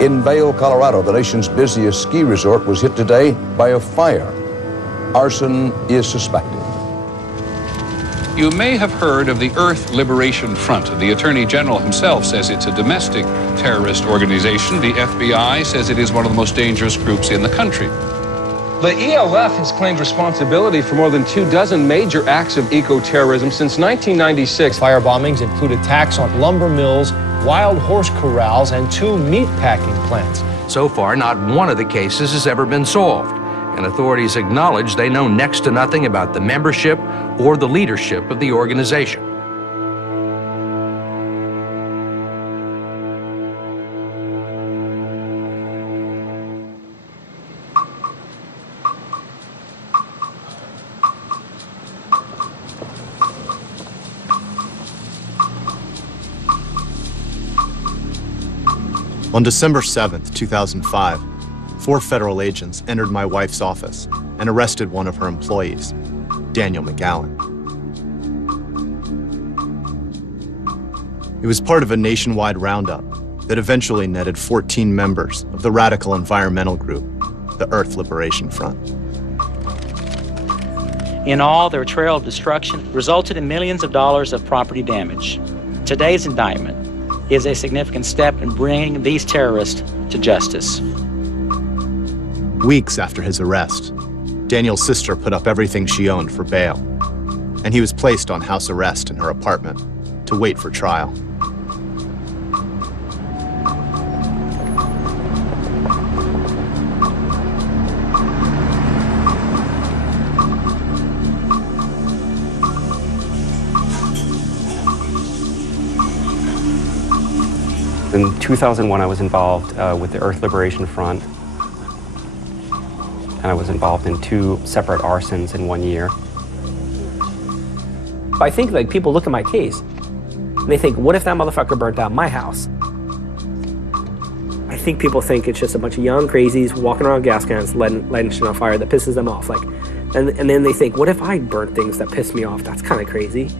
In Vail, Colorado, the nation's busiest ski resort was hit today by a fire. Arson is suspected. You may have heard of the Earth Liberation Front. The Attorney General himself says it's a domestic terrorist organization. The FBI says it is one of the most dangerous groups in the country. The ELF has claimed responsibility for more than 24 major acts of eco-terrorism since 1996. Fire bombings include attacks on lumber mills, wild horse corrals, and 2 meat-packing plants. So far, not one of the cases has ever been solved, and authorities acknowledge they know next to nothing about the membership or the leadership of the organization. On December 7th, 2005, 4 federal agents entered my wife's office and arrested one of her employees, Daniel McGowan. It was part of a nationwide roundup that eventually netted 14 members of the radical environmental group, the Earth Liberation Front. In all, their trail of destruction resulted in millions of dollars of property damage. Today's indictment is a significant step in bringing these terrorists to justice. Weeks after his arrest, Daniel's sister put up everything she owned for bail, and he was placed on house arrest in her apartment to wait for trial. In 2001, I was involved with the Earth Liberation Front, and I was involved in 2 separate arsons in 1 year. I think like people look at my case, and they think, what if that motherfucker burnt down my house? I think people think it's just a bunch of young crazies walking around gas cans, lighting shit on fire that pisses them off. Like, and then they think, what if I burnt things that piss me off? That's kind of crazy,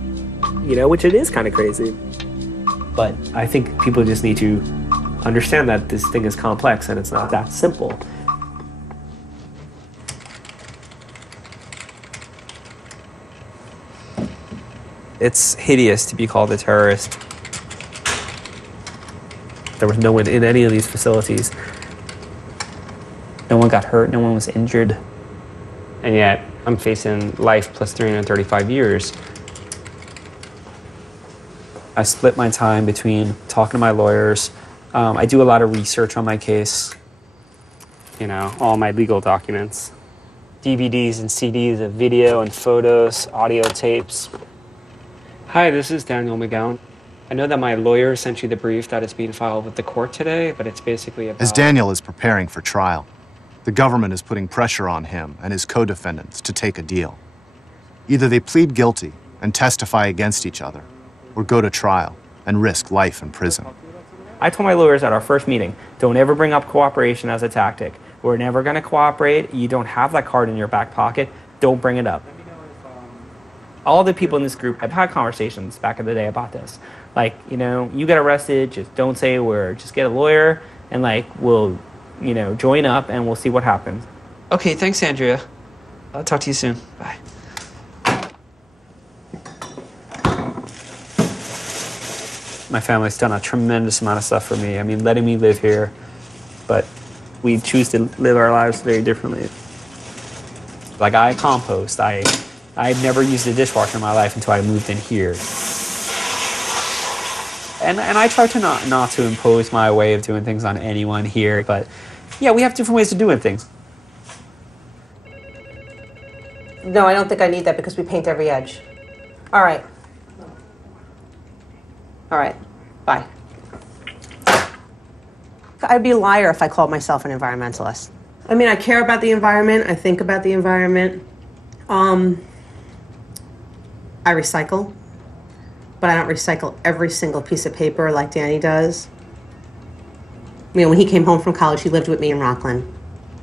you know, which it is kind of crazy. But I think people just need to understand that this thing is complex and it's not that simple. It's hideous to be called a terrorist. There was no one in any of these facilities. No one got hurt, no one was injured. And yet, I'm facing life plus 335 years. I split my time between talking to my lawyers. I do a lot of research on my case. You know, all my legal documents. DVDs and CDs of video and photos, audio tapes. Hi, this is Daniel McGowan. I know that my lawyer sent you the brief that is being filed with the court today, but it's basically about... As Daniel is preparing for trial, the government is putting pressure on him and his co-defendants to take a deal. Either they plead guilty and testify against each other, or go to trial and risk life in prison. I told my lawyers at our first meeting, don't ever bring up cooperation as a tactic. We're never going to cooperate. You don't have that card in your back pocket. Don't bring it up. All the people in this group, I've had conversations back in the day about this. Like, you know, you get arrested, just don't say a word. Just get a lawyer and like, we'll, you know, join up and we'll see what happens. Okay, thanks, Andrea. I'll talk to you soon. Bye. My family's done a tremendous amount of stuff for me. I mean, letting me live here, but we choose to live our lives very differently. Like, I compost. I've never used a dishwasher in my life until I moved in here. And I try to not to impose my way of doing things on anyone here, but yeah, we have different ways of doing things. No, I don't think I need that because we paint every edge. All right. All right, bye. I'd be a liar if I called myself an environmentalist. I mean, I care about the environment. I think about the environment. I recycle, but I don't recycle every single piece of paper like Danny does. You know, when he came home from college, he lived with me in Rockland.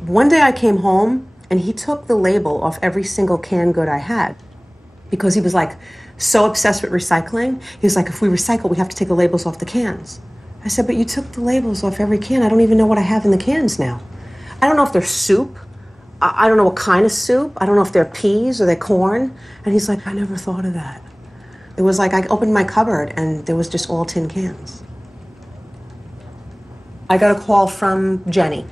One day I came home and he took the label off every single canned good I had because he was like, so obsessed with recycling. He was like, if we recycle, we have to take the labels off the cans. I said, but you took the labels off every can. I don't even know what I have in the cans now. I don't know if they're soup. I don't know what kind of soup. I don't know if they're peas or they're corn. And he's like, I never thought of that. It was like I opened my cupboard and there was just all tin cans. I got a call from Jenny,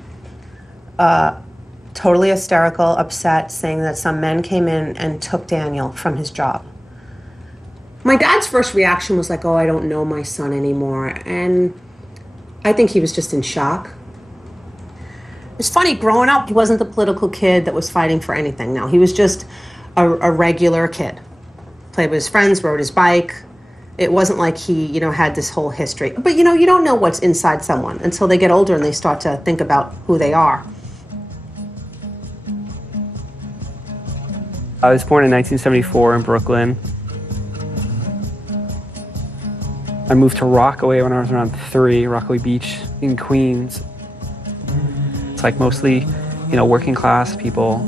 totally hysterical, upset, saying that some men came in and took Daniel from his job. My dad's first reaction was like, oh, I don't know my son anymore. And I think he was just in shock. It's funny, growing up, he wasn't the political kid that was fighting for anything. No, he was just a regular kid. Played with his friends, rode his bike. It wasn't like he, you know, had this whole history. But, you know, you don't know what's inside someone until they get older and they start to think about who they are. I was born in 1974 in Brooklyn. I moved to Rockaway when I was around 3, Rockaway Beach in Queens. It's like mostly, you know, working class people.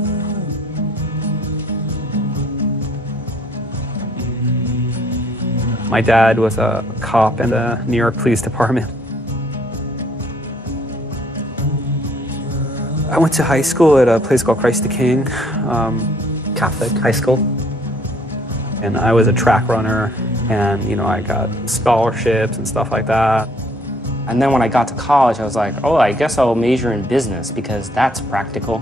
My dad was a cop in the New York Police Department. I went to high school at a place called Christ the King, Catholic high school. And I was a track runner, and, you know, I got scholarships and stuff like that. And then when I got to college, I was like, oh, I guess I'll major in business because that's practical.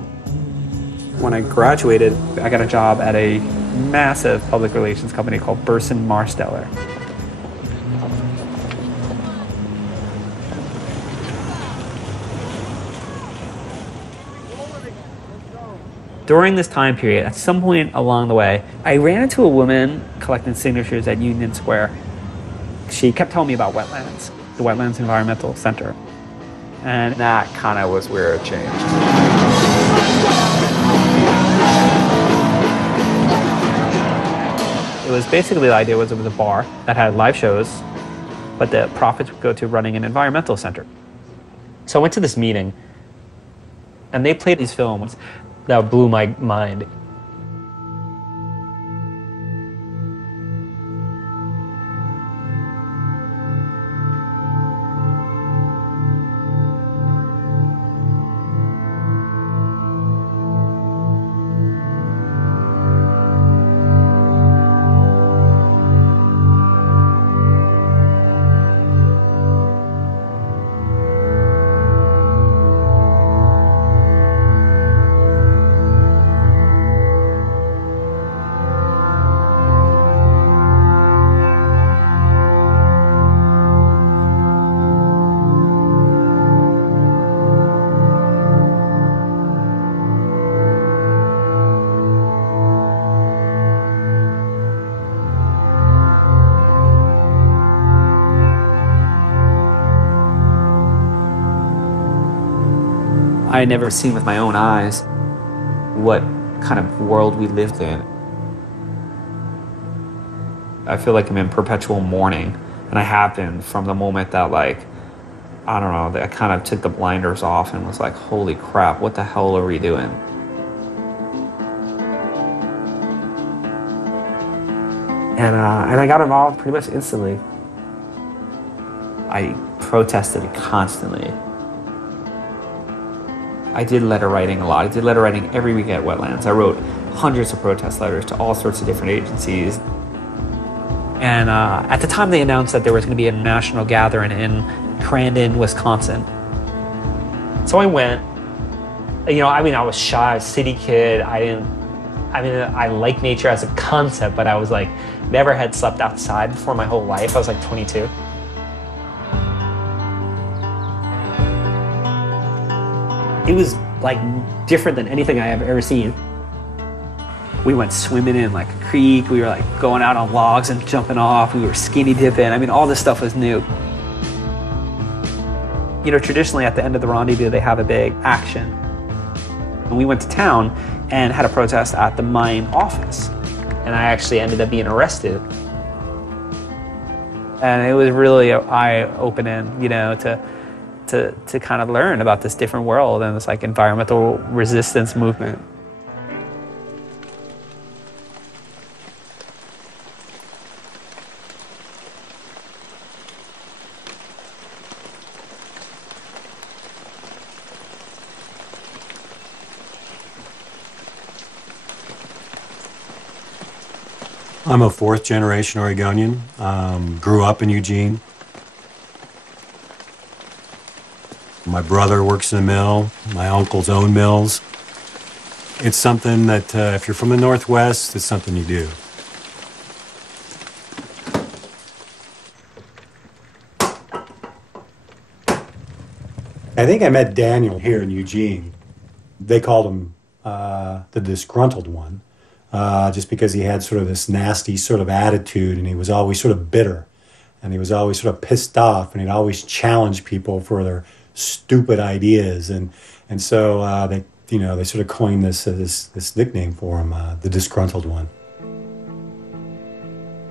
When I graduated, I got a job at a massive public relations company called Burson Marsteller. During this time period, at some point along the way, I ran into a woman collecting signatures at Union Square. She kept telling me about wetlands, the Wetlands Environmental Center. And that kind of was where it changed. It was basically, the idea was it was a bar that had live shows, but the profits would go to running an environmental center. So I went to this meeting, and they played these films that blew my mind. I had never seen with my own eyes what kind of world we lived in. I feel like I'm in perpetual mourning, and I have been from the moment that, like, I don't know, that I kind of took the blinders off and was like, holy crap, what the hell are we doing? And I got involved pretty much instantly. I protested constantly. I did letter writing a lot. I did letter writing every week at Wetlands. I wrote hundreds of protest letters to all sorts of different agencies. And at the time they announced that there was going to be a national gathering in Crandon, Wisconsin. So I went. You know, I mean, I was shy, city kid. I like nature as a concept, but I was like, never had slept outside before my whole life. I was like 22. It was like different than anything I have ever seen. We went swimming in like a creek. We were like going out on logs and jumping off. We were skinny dipping. I mean, all this stuff was new. You know, traditionally at the end of the rendezvous, they have a big action. And we went to town and had a protest at the mine office. And I actually ended up being arrested. And it was really eye-opening, you know, to kind of learn about this different world and this like environmental resistance movement. I'm a fourth-generation Oregonian. Grew up in Eugene. My brother works in a mill. My uncles own mills. It's something that, if you're from the Northwest, it's something you do. I think I met Daniel here in Eugene. They called him the disgruntled one, just because he had sort of this nasty sort of attitude, and he was always sort of bitter, and he was always sort of pissed off, and he'd always challenge people for their stupid ideas, and so they sort of coined this nickname for him, the disgruntled one.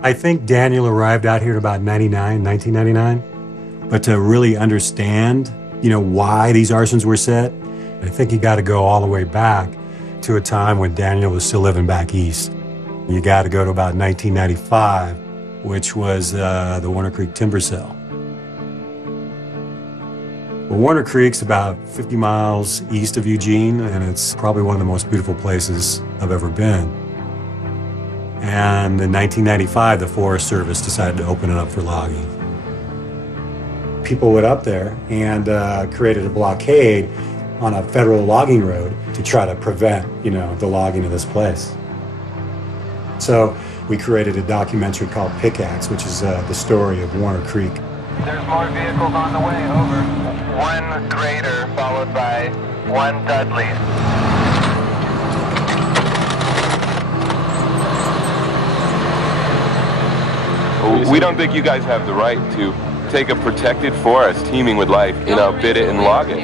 I think Daniel arrived out here at about 1999, but to really understand, why these arsons were set, I think you got to go all the way back to a time when Daniel was still living back east. You got to go to about 1995, which was the Warner Creek timber sale. Well, Warner Creek's about 50 miles east of Eugene, and it's probably one of the most beautiful places I've ever been. And in 1995, the Forest Service decided to open it up for logging. People went up there and created a blockade on a federal logging road to try to prevent, the logging of this place. So we created a documentary called Pickaxe, which is the story of Warner Creek. There's more vehicles on the way, over. One grader followed by one Dudley. We don't think you guys have the right to take a protected forest teeming with life, bid it and log it.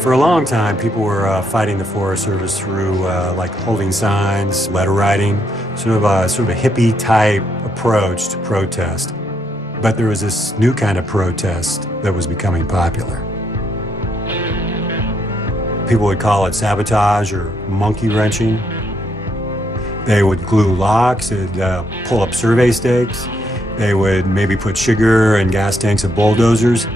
For a long time, people were fighting the Forest Service through like holding signs, letter writing, sort of a hippie-type approach to protest. But there was this new kind of protest that was becoming popular. People would call it sabotage or monkey wrenching. They would glue locks, they'd pull up survey stakes, they would maybe put sugar and gas tanks of bulldozers.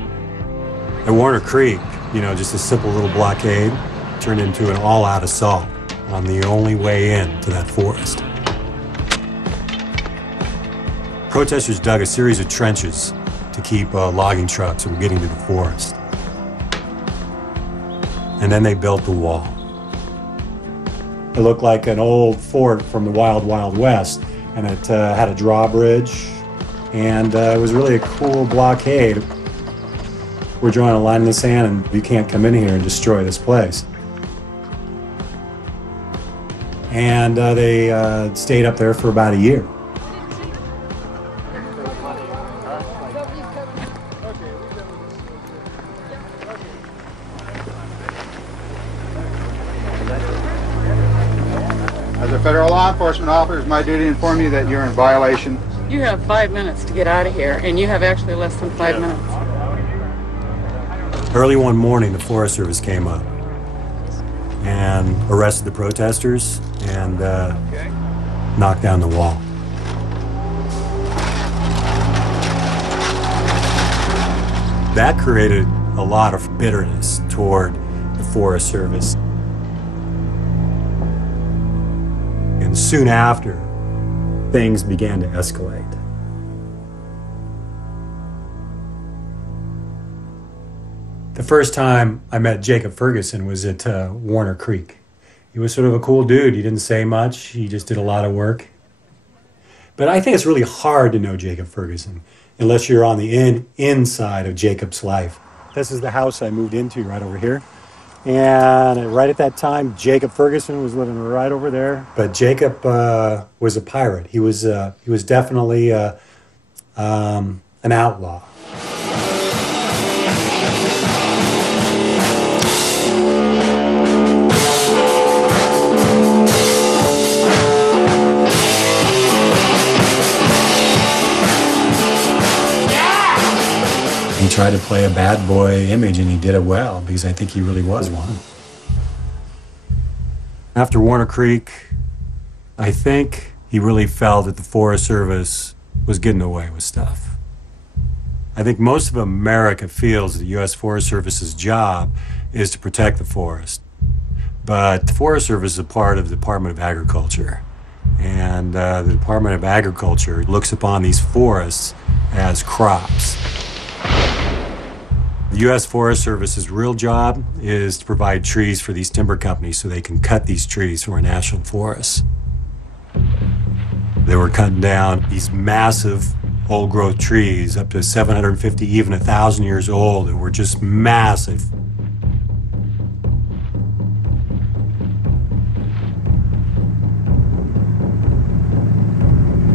At Warner Creek, just a simple little blockade turned into an all-out assault on the only way in to that forest. Protesters dug a series of trenches to keep logging trucks from getting to the forest. And then they built the wall. It looked like an old fort from the Wild Wild West, and it had a drawbridge, and it was really a cool blockade. We're drawing a line in the sand, and you can't come in here and destroy this place. And they stayed up there for about a year. As a federal law enforcement officer, it's my duty to inform you that you're in violation. You have 5 minutes to get out of here, and you have actually less than 5 minutes. Early one morning, the Forest Service came up and arrested the protesters and knocked down the wall. That created a lot of bitterness toward the Forest Service. And soon after, things began to escalate. The first time I met Jacob Ferguson was at Warner Creek. He was sort of a cool dude. He didn't say much. He just did a lot of work. But I think it's really hard to know Jacob Ferguson unless you're on the inside of Jacob's life. This is the house I moved into right over here. And right at that time, Jacob Ferguson was living right over there. But Jacob was a pirate. He was definitely an outlaw. He tried to play a bad boy image, and he did it well, because I think he really was one. After Warner Creek, I think he really felt that the Forest Service was getting away with stuff. I think most of America feels that the U.S. Forest Service's job is to protect the forest. But the Forest Service is a part of the Department of Agriculture. And the Department of Agriculture looks upon these forests as crops. The U.S. Forest Service's real job is to provide trees for these timber companies so they can cut these trees from our national forests. They were cutting down these massive old-growth trees up to 750, even 1,000 years old, that were just massive.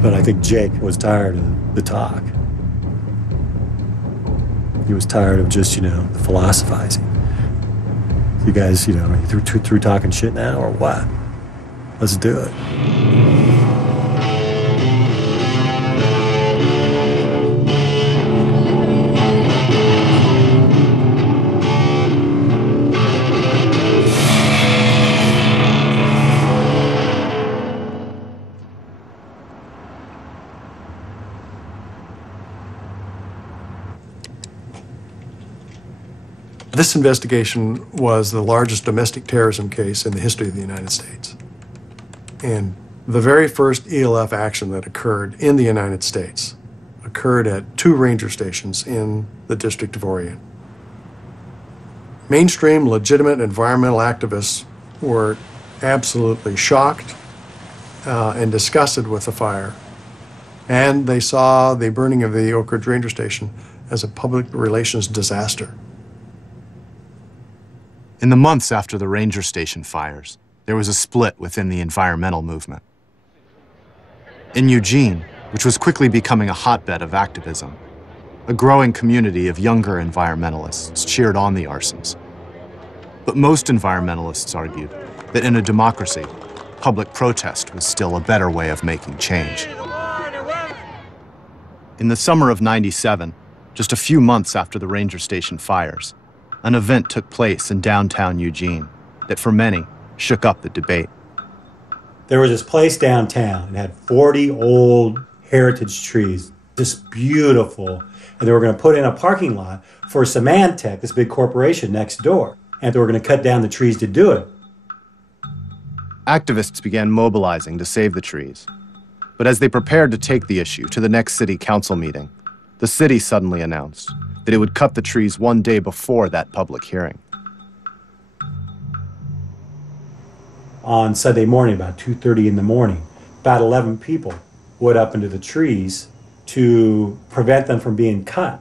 But I think Jake was tired of the talk. He was tired of just, the philosophizing. You guys, are you through talking shit now or what? Let's do it. This investigation was the largest domestic terrorism case in the history of the United States. And the very first ELF action that occurred in the United States occurred at 2 ranger stations in the District of Orion. Mainstream legitimate environmental activists were absolutely shocked and disgusted with the fire. And they saw the burning of the Oak Ridge Ranger Station as a public relations disaster. In the months after the ranger station fires, there was a split within the environmental movement. In Eugene, which was quickly becoming a hotbed of activism, a growing community of younger environmentalists cheered on the arsons. But most environmentalists argued that in a democracy, public protest was still a better way of making change. In the summer of '97, just a few months after the ranger station fires, an event took place in downtown Eugene that, for many, shook up the debate. There was this place downtown. It had 40 old heritage trees, just beautiful. And they were going to put in a parking lot for Symantec, this big corporation next door. And they were going to cut down the trees to do it. Activists began mobilizing to save the trees. But as they prepared to take the issue to the next city council meeting, the city suddenly announced that it would cut the trees one day before that public hearing. On Sunday morning, about 2:30 in the morning, about 11 people went up into the trees to prevent them from being cut.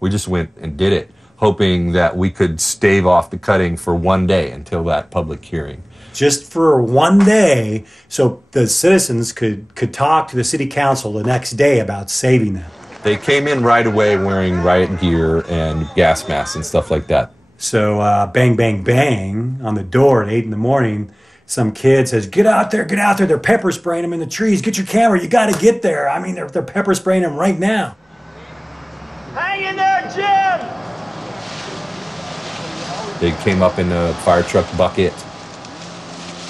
We just went and did it, hoping that we could stave off the cutting for one day until that public hearing. Just for one day, so the citizens could talk to the city council the next day about saving them. They came in right away wearing riot gear and gas masks and stuff like that. So bang, bang, bang on the door at 8 in the morning, some kid says, get out there, they're pepper spraying them in the trees, get your camera, you gotta get there. I mean, they're pepper spraying them right now. Hang in there, Jim! They came up in a fire truck bucket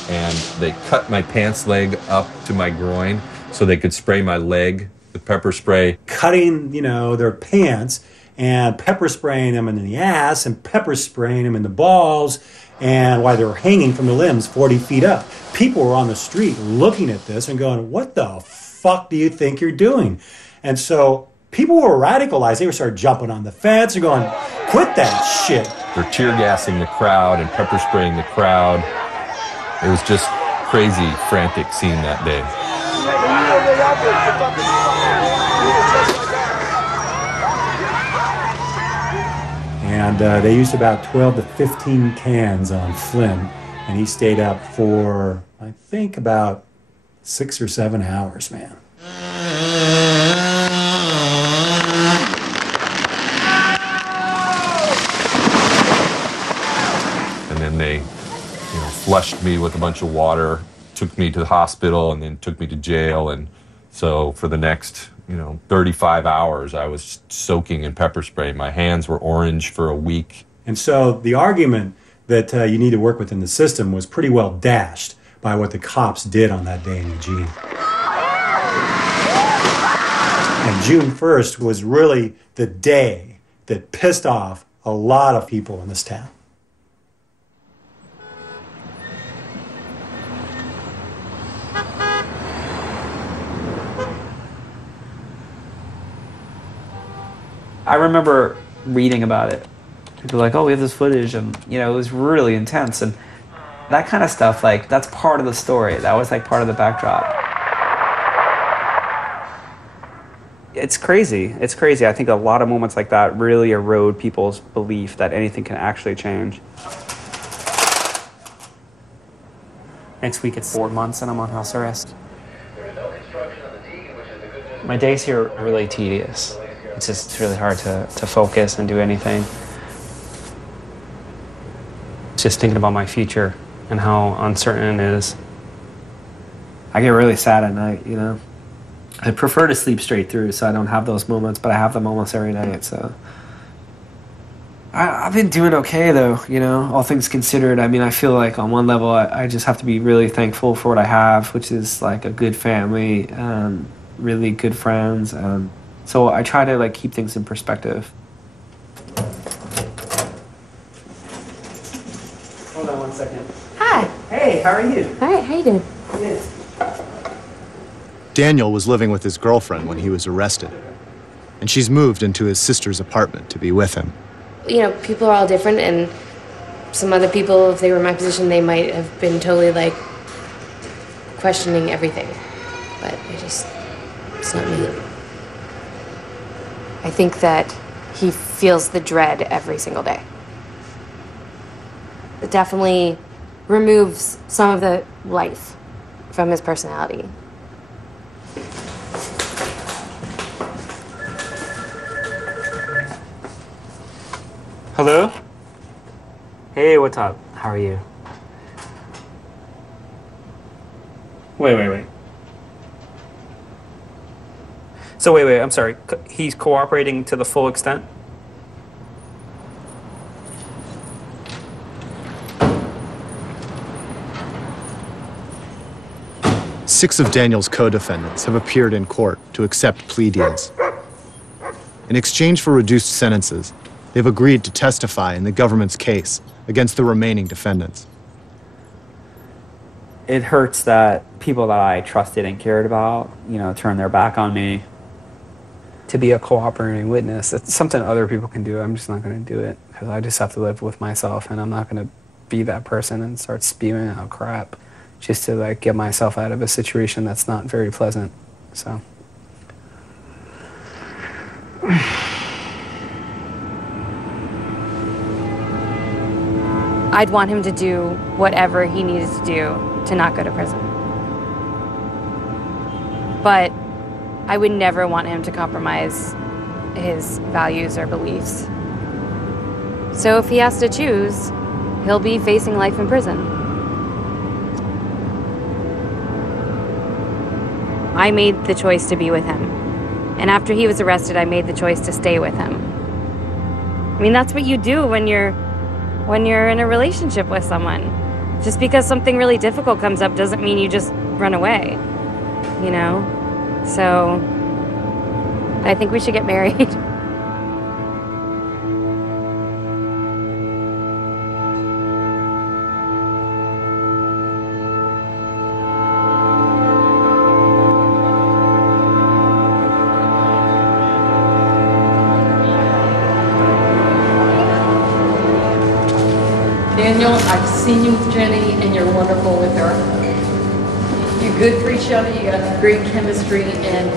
and they cut my pants leg up to my groin so they could spray my leg with pepper spray. Cutting, their pants and pepper spraying them in the ass and pepper spraying them in the balls, and while they were hanging from the limbs 40 feet up. People were on the street looking at this and going, what the fuck do you think you're doing? And so people were radicalized. They were started jumping on the fence and going, quit that shit. They're tear gassing the crowd and pepper spraying the crowd. It was just crazy, frantic scene that day. And they used about 12 to 15 cans on Flynn, and he stayed up for, I think, about 6 or 7 hours, man. And then they flushed me with a bunch of water, took me to the hospital, and then took me to jail. And so for the next 35 hours, I was soaking in pepper spray. My hands were orange for a week. And so the argument that you need to work within the system was pretty well dashed by what the cops did on that day in Eugene. And June 1st was really the day that pissed off a lot of people in this town. I remember reading about it. People were like, oh, we have this footage, and you know, it was really intense, and that kind of stuff, like, that's part of the story. That was like part of the backdrop. It's crazy. It's crazy. I think a lot of moments like that really erode people's belief that anything can actually change. Next week it's 4 months and I'm on house arrest. My days here are really tedious. It's really hard to focus and do anything. Just thinking about my future and how uncertain it is. I get really sad at night, you know. I prefer to sleep straight through so I don't have those moments, but I have them almost every night, so. I've been doing okay, though, you know, all things considered. I mean, I feel like on one level, I just have to be really thankful for what I have, which is like a good family, really good friends. So I try to like keep things in perspective. Hold on 1 second. Hi. Hey, how are you? All right, how you doing? Good. Daniel was living with his girlfriend when he was arrested, and she's moved into his sister's apartment to be with him. You know, people are all different, and some other people, if they were in my position, they might have been totally, like, questioning everything. But it's not me. I think that he feels the dread every single day. It definitely removes some of the life from his personality. Hello? Hey, what's up? How are you? Wait. So wait, I'm sorry. He's cooperating to the full extent? Six of Daniel's co-defendants have appeared in court to accept plea deals. In exchange for reduced sentences, they've agreed to testify in the government's case against the remaining defendants. It hurts that people that I trusted and cared about, you know, turn their back on me. To be a cooperating witness, it's something other people can do. I'm just not going to do it because I just have to live with myself, and I'm not going to be that person and start spewing out crap just to like get myself out of a situation that's not very pleasant. So. I'd want him to do whatever he needed to do to not go to prison. But I would never want him to compromise his values or beliefs. So if he has to choose, he'll be facing life in prison. I made the choice to be with him. And after he was arrested, I made the choice to stay with him. I mean, that's what you do when you're in a relationship with someone. Just because something really difficult comes up doesn't mean you just run away, you know? So, I think we should get married. Daniel, I've seen you with Jenny, and you're wonderful with her. You're good for each other, you got great chemistry, and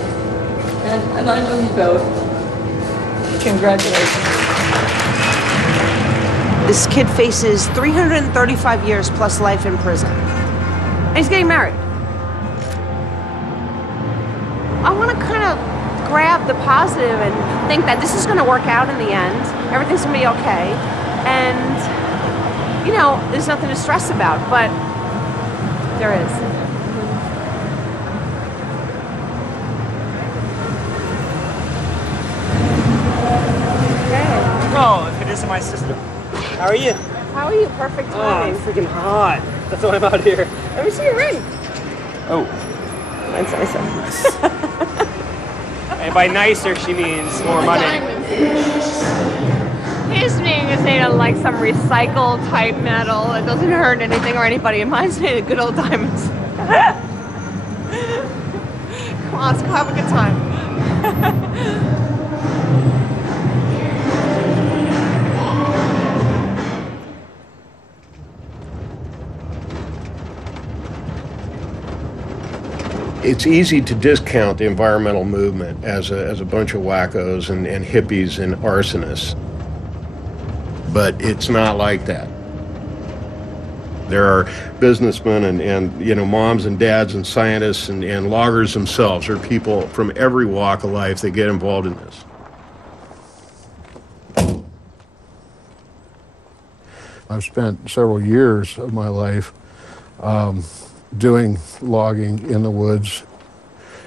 I know you both. Congratulations. This kid faces 335 years plus life in prison. And he's getting married. I want to kind of grab the positive and think that this is going to work out in the end. Everything's going to be okay. And you know, there's nothing to stress about, but there is. Oh, if it isn't my sister. How are you? How are you? Perfect timing. Oh, I'm freaking hot. That's why I'm out here. Let me see your ring. Oh. Mine's nicer. And by nicer, she means more money. His name is made of like some recycled type metal. It doesn't hurt anything or anybody. And mine's made of good old diamonds. Come on, let's go have a good time. It's easy to discount the environmental movement as a bunch of wackos and hippies and arsonists, but it's not like that. There are businessmen and you know, moms and dads and scientists and loggers themselves, or people from every walk of life that get involved in this. I've spent several years of my life doing logging in the woods.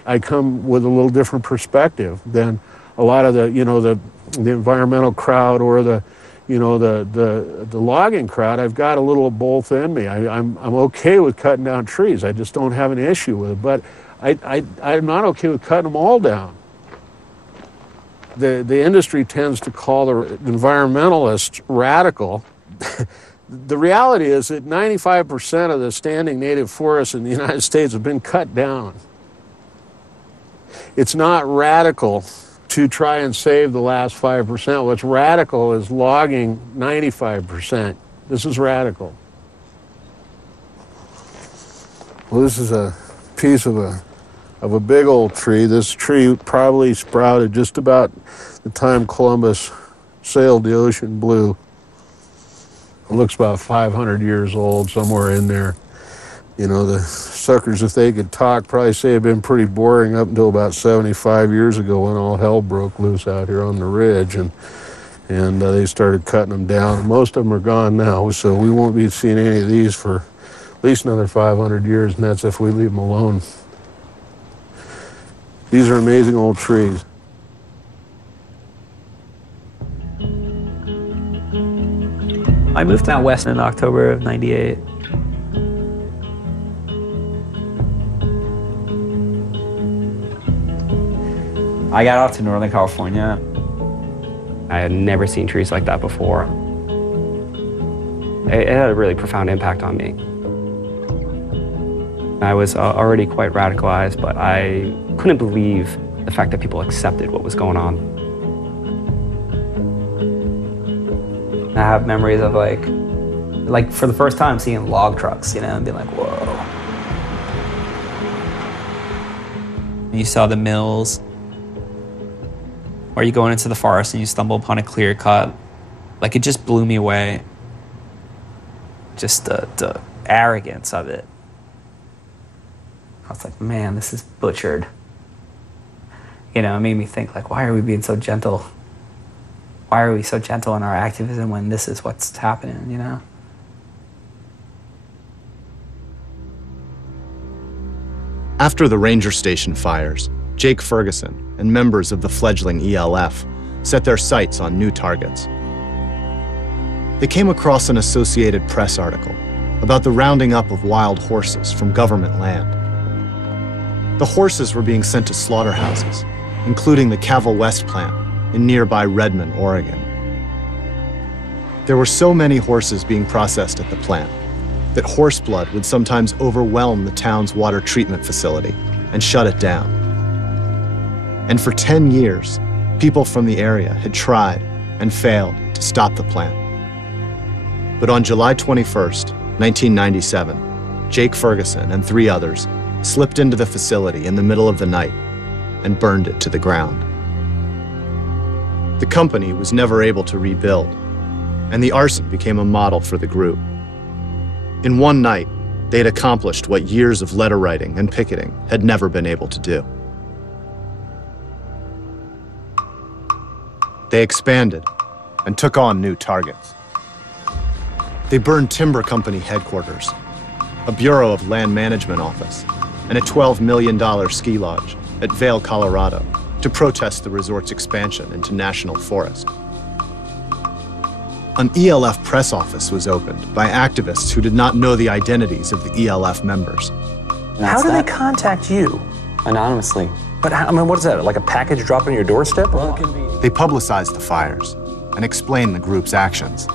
I come with a little different perspective than a lot of the, you know, the environmental crowd or the, you know, the logging crowd. I've got a little of both in me. I'm okay with cutting down trees. I just don't have an issue with it. But I'm not okay with cutting them all down. The industry tends to call the environmentalists radical. The reality is that 95% of the standing native forests in the United States have been cut down. It's not radical to try and save the last 5%. What's radical is logging 95%. This is radical. Well, this is a piece of a big old tree. This tree probably sprouted just about the time Columbus sailed the ocean blue. It looks about 500 years old, somewhere in there. You know, the suckers, if they could talk, probably say have been pretty boring up until about 75 years ago when all hell broke loose out here on the ridge, and they started cutting them down. Most of them are gone now, so we won't be seeing any of these for at least another 500 years, and that's if we leave them alone. These are amazing old trees. I moved out west in October of '98. I got out to Northern California. I had never seen trees like that before. It had a really profound impact on me. I was already quite radicalized, but I couldn't believe the fact that people accepted what was going on. I have memories of like for the first time seeing log trucks, you know, and being like, whoa. You saw the mills, or you go into the forest and you stumble upon a clear cut. Like, it just blew me away. Just the arrogance of it. I was like, man, this is butchered. You know, it made me think, like, why are we being so gentle? Why are we so gentle in our activism when this is what's happening, you know? After the ranger station fires, Jake Ferguson and members of the fledgling ELF set their sights on new targets. They came across an Associated Press article about the rounding up of wild horses from government land. The horses were being sent to slaughterhouses, including the Cavell West plant in nearby Redmond, Oregon. There were so many horses being processed at the plant that horse blood would sometimes overwhelm the town's water treatment facility and shut it down. And for 10 years, people from the area had tried and failed to stop the plant. But on July 21st, 1997, Jake Ferguson and 3 others slipped into the facility in the middle of the night and burned it to the ground. The company was never able to rebuild, and the arson became a model for the group. In one night, they had accomplished what years of letter writing and picketing had never been able to do. They expanded and took on new targets. They burned timber company headquarters, a Bureau of Land Management office, and a $12 million ski lodge at Vail, Colorado, to protest the resort's expansion into national forest. An ELF press office was opened by activists who did not know the identities of the ELF members. How do they contact you? Anonymously. But I mean, what is that, like a package drop on your doorstep? Well, it can be. They publicized the fires and explained the group's actions.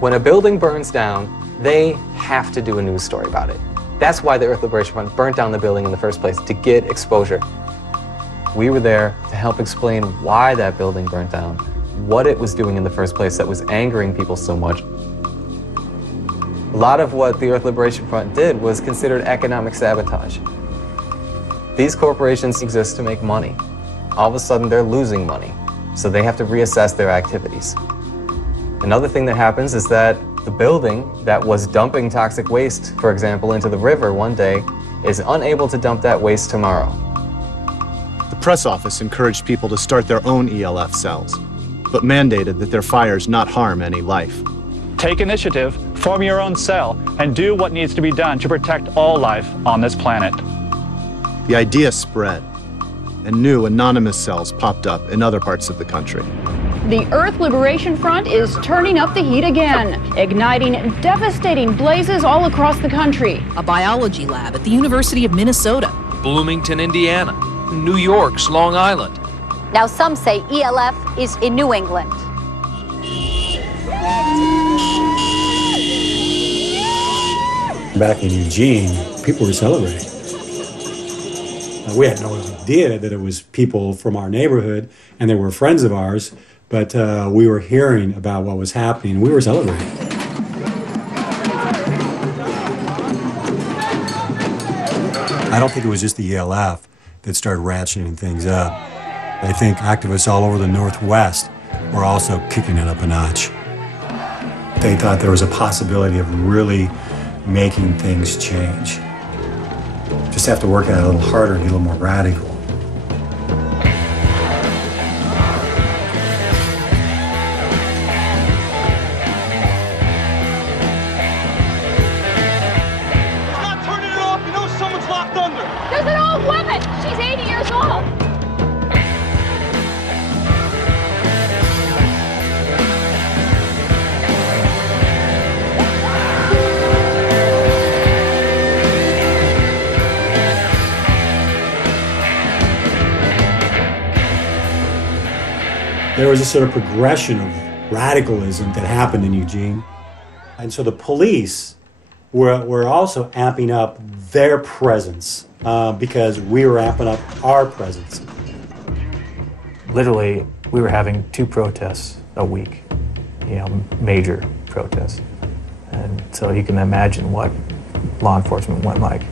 When a building burns down, they have to do a news story about it. That's why the Earth Liberation Front burnt down the building in the first place, to get exposure. We were there to help explain why that building burnt down, what it was doing in the first place that was angering people so much. A lot of what the Earth Liberation Front did was considered economic sabotage. These corporations exist to make money. All of a sudden, they're losing money, so they have to reassess their activities. Another thing that happens is that the building that was dumping toxic waste, for example, into the river one day, is unable to dump that waste tomorrow. The press office encouraged people to start their own ELF cells, but mandated that their fires not harm any life. Take initiative, form your own cell, and do what needs to be done to protect all life on this planet. The idea spread, and new anonymous cells popped up in other parts of the country. The Earth Liberation Front is turning up the heat again, igniting devastating blazes all across the country. A biology lab at the University of Minnesota. Bloomington, Indiana. New York's Long Island. Now some say ELF is in New England. Back in Eugene, people were celebrating. We had no idea that it was people from our neighborhood and they were friends of ours, but we were hearing about what was happening and we were celebrating. I don't think it was just the ELF that started ratcheting things up. I think activists all over the Northwest were also kicking it up a notch. They thought there was a possibility of really making things change. Just have to work at it a little harder and get a little more radical. Stop turning it off! You know someone's locked under! There's an old woman! She's 80 years old! There was a sort of progression of radicalism that happened in Eugene. And so the police were also amping up their presence because we were amping up our presence. Literally, we were having 2 protests a week, major protests. And so you can imagine what law enforcement went like.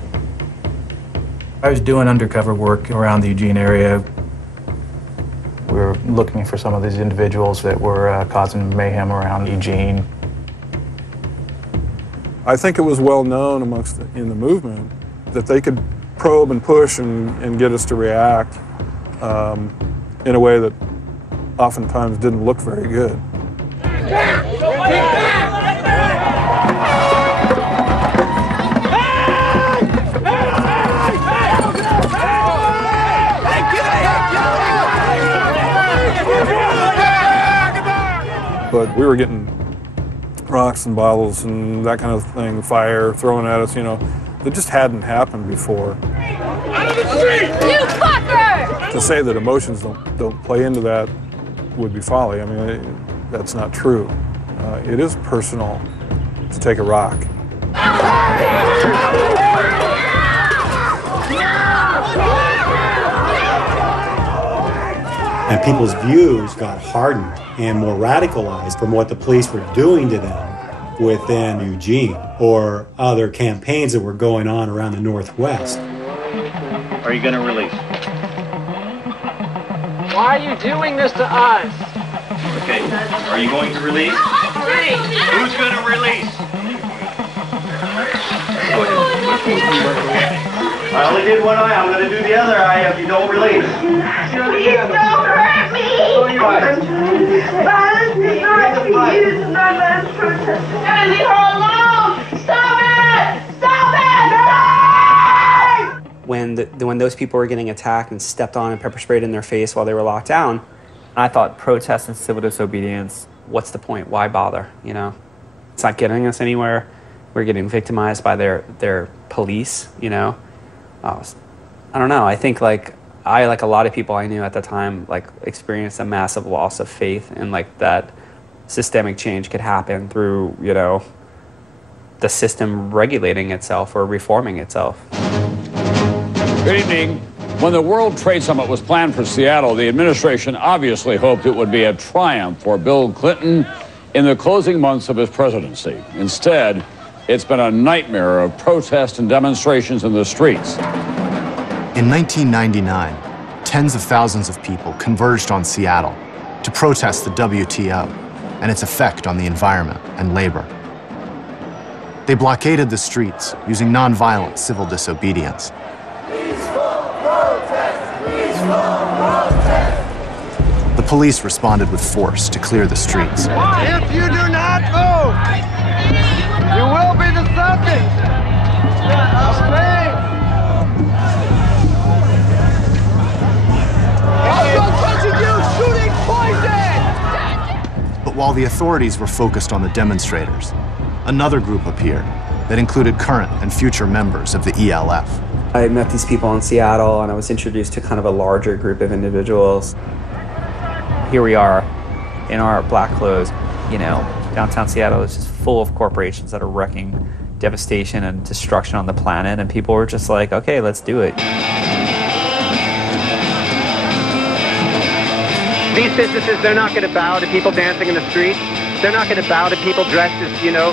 I was doing undercover work around the Eugene area. We were looking for some of these individuals that were causing mayhem around Eugene. I think it was well known in the movement that they could probe and push and get us to react in a way that oftentimes didn't look very good. But we were getting rocks and bottles and that kind of thing, fire thrown at us, that just hadn't happened before. Out of the street! You fucker! To say that emotions don't play into that would be folly. I mean, that's not true. It is personal to take a rock. And people's views got hardened and more radicalized from what the police were doing to them within Eugene or other campaigns that were going on around the Northwest. Are you going to release? Why are you doing this to us? Okay, are you going to release? Who's going to release? Go ahead. I only did one eye. I'm going to do the other eye if you don't release. Please don't hurt me! Violence is not to be used in our mass protest. And leave her alone! Stop it! Stop it! When those people were getting attacked and stepped on and pepper sprayed in their face while they were locked down, I thought protest and civil disobedience, what's the point? Why bother? It's not getting us anywhere. We're getting victimized by their police, I don't know. I think like a lot of people I knew at the time, experienced a massive loss of faith in that systemic change could happen through, the system regulating itself or reforming itself. Good evening. When the World Trade Summit was planned for Seattle, the administration obviously hoped it would be a triumph for Bill Clinton in the closing months of his presidency. Instead, it's been a nightmare of protests and demonstrations in the streets. In 1999, tens of thousands of people converged on Seattle to protest the WTO and its effect on the environment and labor. They blockaded the streets using nonviolent civil disobedience. The police responded with force to clear the streets. If you do not move, you will be the subject of pain. Also touching you, shooting poison! But while the authorities were focused on the demonstrators, another group appeared that included current and future members of the ELF. I met these people in Seattle, and I was introduced to kind of a larger group of individuals. Here we are in our black clothes. You know, downtown Seattle is just full of corporations that are wreaking devastation and destruction on the planet, and people were just like, okay, let's do it. These businesses, they're not going to bow to people dancing in the streets. They're not going to bow to people dressed as, you know,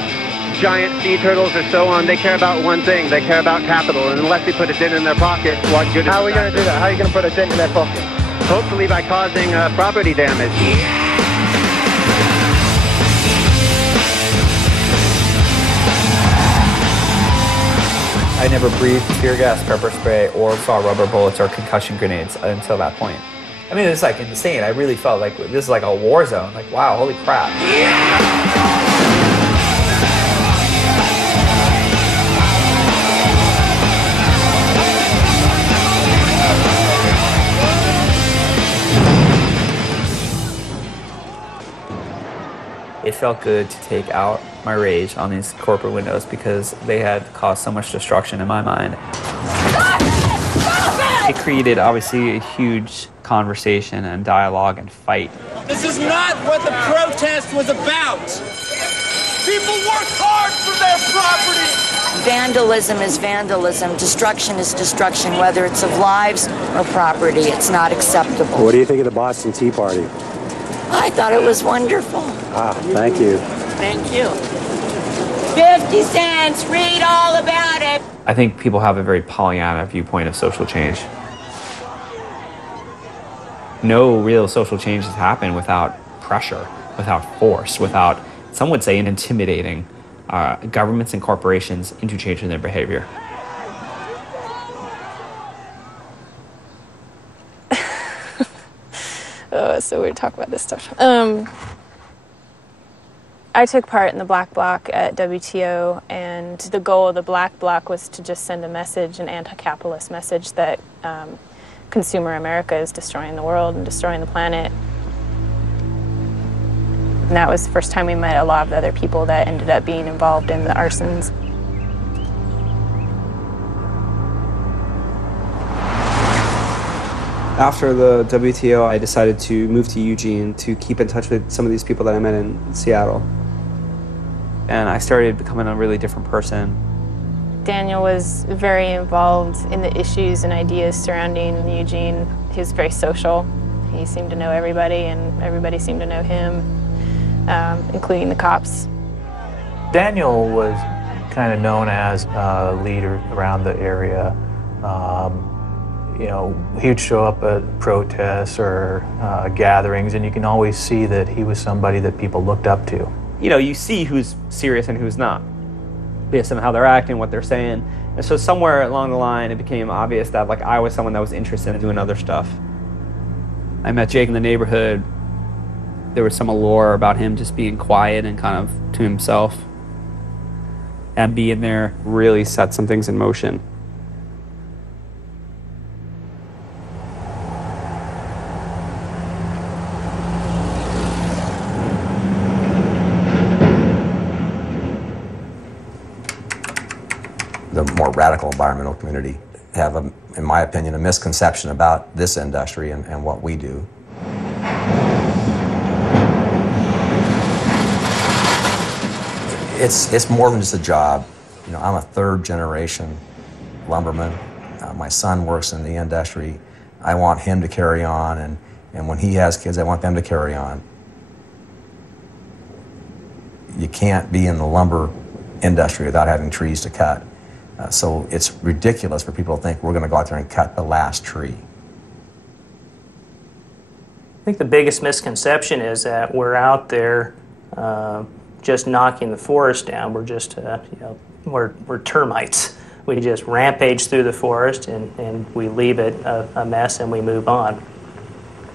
giant sea turtles or so on. They care about one thing. They care about capital. And unless we put a dent in their pocket, what good is it? How are we going to do that? How are you going to put a dent in their pocket? Hopefully by causing property damage. I never breathed tear gas, pepper spray, or saw rubber bullets or concussion grenades until that point. I mean, it's like insane. I really felt like this is like a war zone. Like, wow, holy crap. It felt good to take out my rage on these corporate windows because they had caused so much destruction in my mind. It created, obviously, a huge conversation and dialogue and fight. This is not what the protest was about. People work hard for their property. Vandalism is vandalism. Destruction is destruction, whether it's of lives or property. It's not acceptable. What do you think of the Boston Tea Party? I thought it was wonderful. Ah, thank you. Thank you. 50 cents, read all about it. I think people have a very Pollyanna viewpoint of social change. No real social change has happened without pressure, without force, without, some would say, intimidating governments and corporations into changing their behavior. So weird to talk about this stuff. I took part in the Black Bloc at WTO, and the goal of the Black Bloc was to just send a message, an anti-capitalist message, that consumer America is destroying the world and destroying the planet. And that was the first time we met a lot of the other people that ended up being involved in the arsons. After the WTO, I decided to move to Eugene to keep in touch with some of these people that I met in Seattle. And I started becoming a really different person. Daniel was very involved in the issues and ideas surrounding Eugene. He was very social. He seemed to know everybody, and everybody seemed to know him, including the cops. Daniel was kind of known as a leader around the area. You know, he would show up at protests or gatherings, and you can always see that he was somebody that people looked up to. You know, you see who's serious and who's not, based on how they're acting, what they're saying. And so somewhere along the line, it became obvious that, like, I was someone that was interested in doing other stuff. I met Jake in the neighborhood. There was some allure about him just being quiet and kind of to himself. And being there really set some things in motion. The more radical environmental community have, in my opinion, a misconception about this industry and what we do. It's more than just a job. You know, I'm a third-generation lumberman. My son works in the industry. I want him to carry on, and when he has kids, I want them to carry on. You can't be in the lumber industry without having trees to cut. So it's ridiculous for people to think we're going to go out there and cut the last tree. I think the biggest misconception is that we're out there just knocking the forest down. We're just, we're termites. We just rampage through the forest and we leave it a mess and we move on.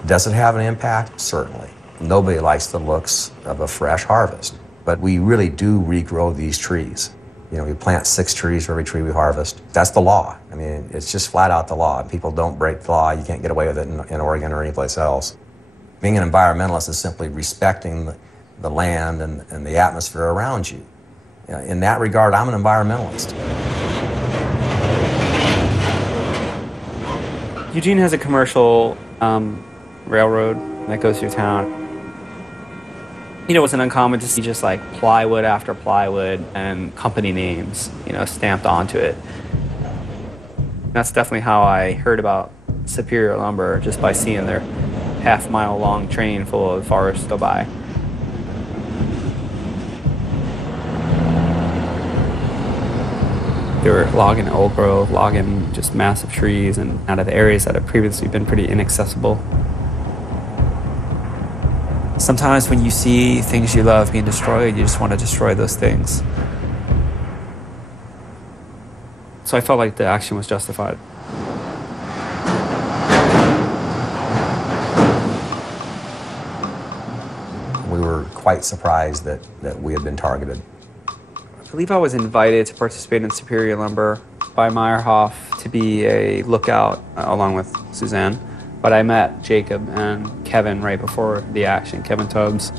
Does it have an impact? Certainly. Nobody likes the looks of a fresh harvest, but we really do regrow these trees. We plant 6 trees for every tree we harvest. That's the law. I mean, it's just flat out the law. People don't break the law. You can't get away with it in Oregon or anyplace else. Being an environmentalist is simply respecting the land and the atmosphere around you. In that regard, I'm an environmentalist. Eugene has a commercial railroad that goes through town. It wasn't uncommon to see just like plywood after plywood and company names, stamped onto it. That's definitely how I heard about Superior Lumber, just by seeing their half-mile long train full of forests go by. They were logging old growth, logging just massive trees and out of areas that had previously been pretty inaccessible. Sometimes when you see things you love being destroyed, you just want to destroy those things. So I felt like the action was justified. We were quite surprised that we had been targeted. I believe I was invited to participate in Superior Lumber by Meyerhoff to be a lookout along with Suzanne. But I met Jacob and Kevin right before the action, Kevin Tubbs.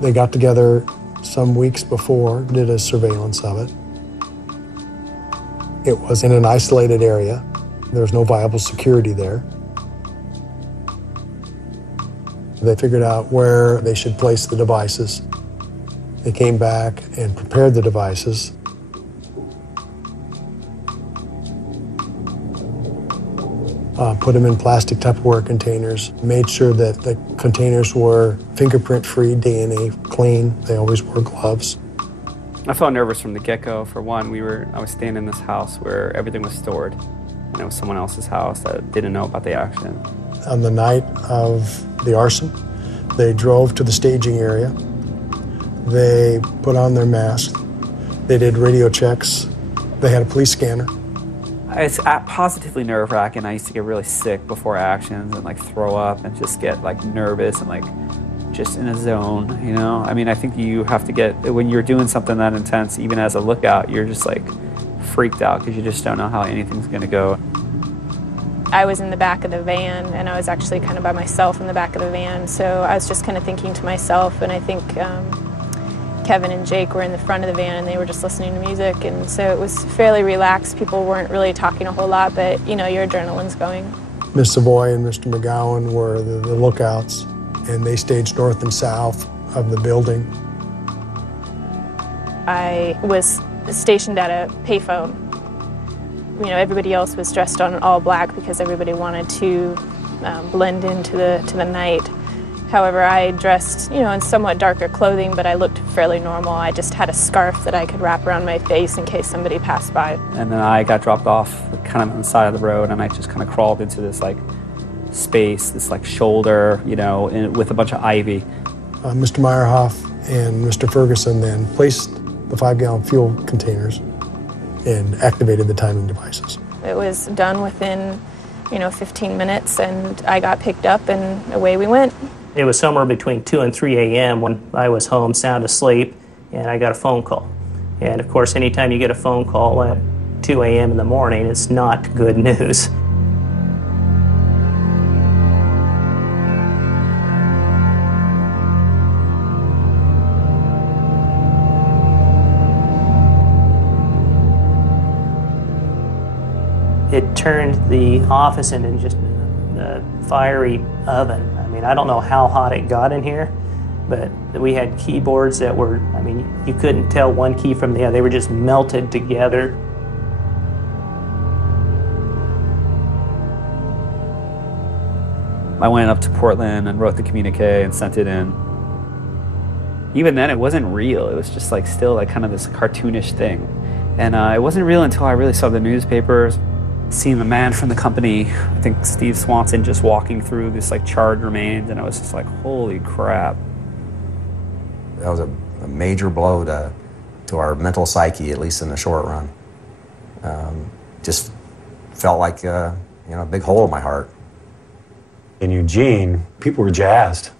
They got together some weeks before, did a surveillance of it. It was in an isolated area. There was no viable security there. They figured out where they should place the devices. They came back and prepared the devices. Put them in plastic Tupperware containers, made sure that the containers were fingerprint-free, DNA clean. They always wore gloves. I felt nervous from the get-go. For one, I was staying in this house where everything was stored, and it was someone else's house that didn't know about the action. On the night of the arson, they drove to the staging area. They put on their masks. They did radio checks. They had a police scanner. It's positively nerve-wracking. I used to get really sick before actions and throw up and just get nervous and just in a zone, I mean, I think you have to get, when you're doing something that intense, even as a lookout, you're just freaked out because you just don't know how anything's going to go. I was in the back of the van, and I was actually kind of by myself in the back of the van, so I was just kind of thinking to myself, and I think Kevin and Jake were in the front of the van and they were just listening to music, and so it was fairly relaxed. People weren't really talking a whole lot, but your adrenaline's going. Ms. Savoy and Mr. McGowan were the lookouts, and they staged north and south of the building. I was stationed at a payphone. Everybody else was dressed on all black because everybody wanted to blend into the night. However, I dressed, in somewhat darker clothing, but I looked fairly normal. I just had a scarf that I could wrap around my face in case somebody passed by. And then I got dropped off kind of on the side of the road, and I just kind of crawled into this space, this shoulder, with a bunch of ivy. Mr. Meyerhoff and Mr. Ferguson then placed the 5-gallon fuel containers and activated the timing devices. It was done within, 15 minutes, and I got picked up and away we went. It was somewhere between 2 and 3 a.m. when I was home, sound asleep, and I got a phone call. And of course, anytime you get a phone call at 2 a.m. in the morning, it's not good news. It turned the office into just a fiery oven. I mean, I don't know how hot it got in here, but we had keyboards that were, you couldn't tell one key from the other. They were just melted together. I went up to Portland and wrote the communique and sent it in. Even then, it wasn't real. It was just still kind of this cartoonish thing. And it wasn't real until I really saw the newspapers, seeing the man from the company, I think Steve Swanson, just walking through this like charred remains, and I was just like, holy crap. That was a major blow to our mental psyche, at least in the short run. Just felt like a big hole in my heart. In Eugene, people were jazzed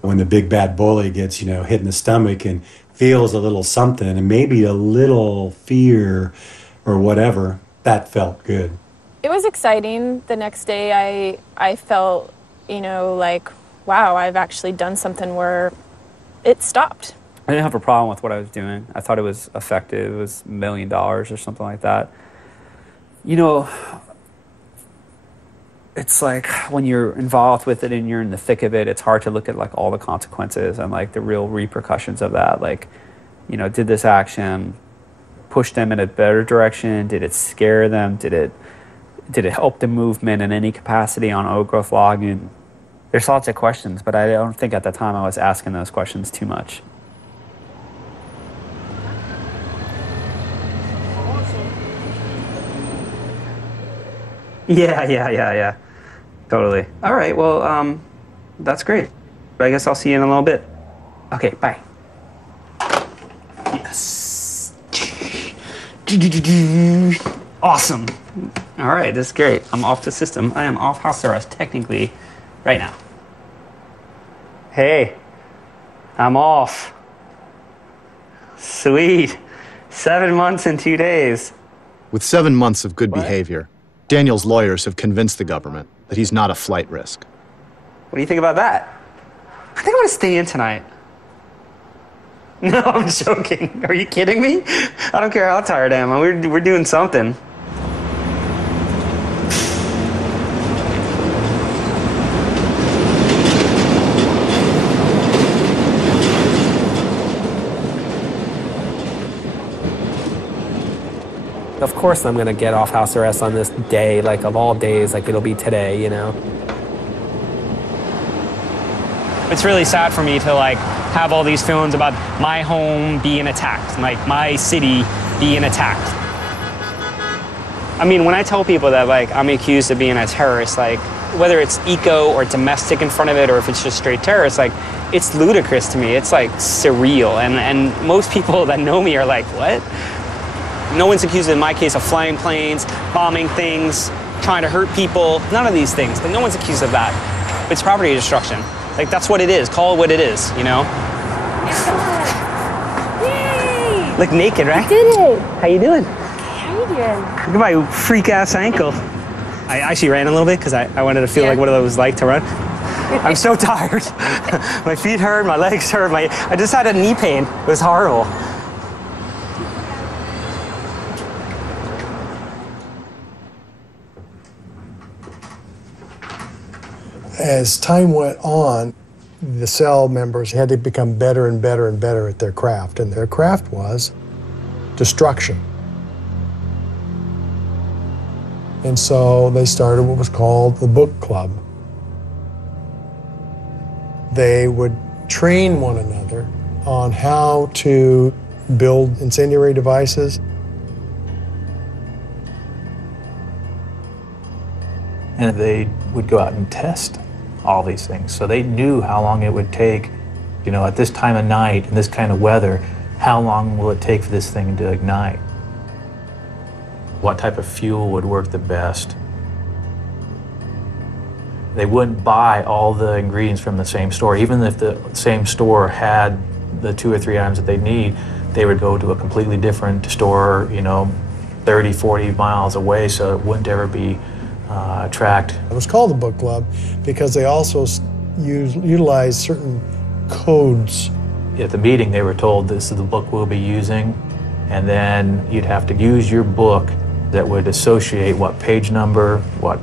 when the big bad bully gets, hit in the stomach and feels a little something, and maybe a little fear or whatever. That felt good. It was exciting. The next day I felt, like, wow, I've actually done something where it stopped. I didn't have a problem with what I was doing. I thought it was effective. It was $1 million or something like that. It's like when you're involved with it and you're in the thick of it, it's hard to look at like all the consequences and like the real repercussions of that. Like, did this action push them in a better direction? Did it scare them? Did it help the movement in any capacity on old growth logging? There's lots of questions, but I don't think at the time I was asking those questions too much. Yeah. Totally. All right, well, that's great. I guess I'll see you in a little bit. Okay, bye. Yes. Awesome. All right, that's great. I'm off the system. I am off house arrest, technically, right now. Hey, I'm off. Sweet. 7 months and 2 days. With 7 months of good behavior, Daniel's lawyers have convinced the government that he's not a flight risk. What do you think about that? I think I'm gonna stay in tonight. No, I'm joking. Are you kidding me? I don't care how tired I am. We're doing something. Of course I'm gonna get off house arrest on this day, like of all days, like it'll be today, It's really sad for me to like have all these feelings about my home being attacked, like my city being attacked. I mean, when I tell people that like I'm accused of being a terrorist, like whether it's eco or domestic in front of it or if it's just straight terrorist, like it's ludicrous to me. It's like surreal, and most people that know me are like, what? No one's accused in my case of flying planes, bombing things, trying to hurt people, none of these things. Like, no one's accused of that. It's property destruction. Like, that's what it is. Call it what it is, Yay! Look naked, right? I did it! How you doing? How you doing? Look at my freak-ass ankle. I actually ran a little bit because I wanted to feel like what it was like to run. I'm so tired. My feet hurt, my legs hurt, I just had a knee pain. It was horrible. As time went on, the cell members had to become better and better and better at their craft, and their craft was destruction. And so they started what was called the book club. They would train one another on how to build incendiary devices. And they would go out and test all these things. So they knew how long it would take, at this time of night, in this kind of weather, how long will it take for this thing to ignite? What type of fuel would work the best? They wouldn't buy all the ingredients from the same store. Even if the same store had the 2 or 3 items that they need, they would go to a completely different store, 30, 40 miles away, so it wouldn't ever be tracked. It was called the book club because they also utilized certain codes. At the meeting, they were told this is the book we'll be using, and then you'd have to use your book that would associate what page number, what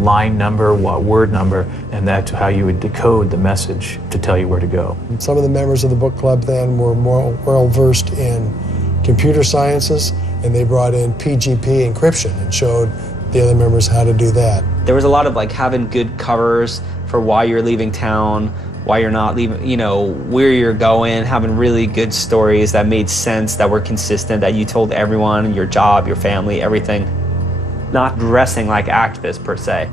line number, what word number, and that's how you would decode the message to tell you where to go. Some of the members of the book club then were more well-versed in computer sciences, and they brought in PGP encryption and showed the other members how to do that. There was a lot of like having good covers for why you're leaving town, why you're not leaving, you know, where you're going, having really good stories that made sense, that were consistent, that you told everyone, your job, your family, everything. Not dressing like activists per se.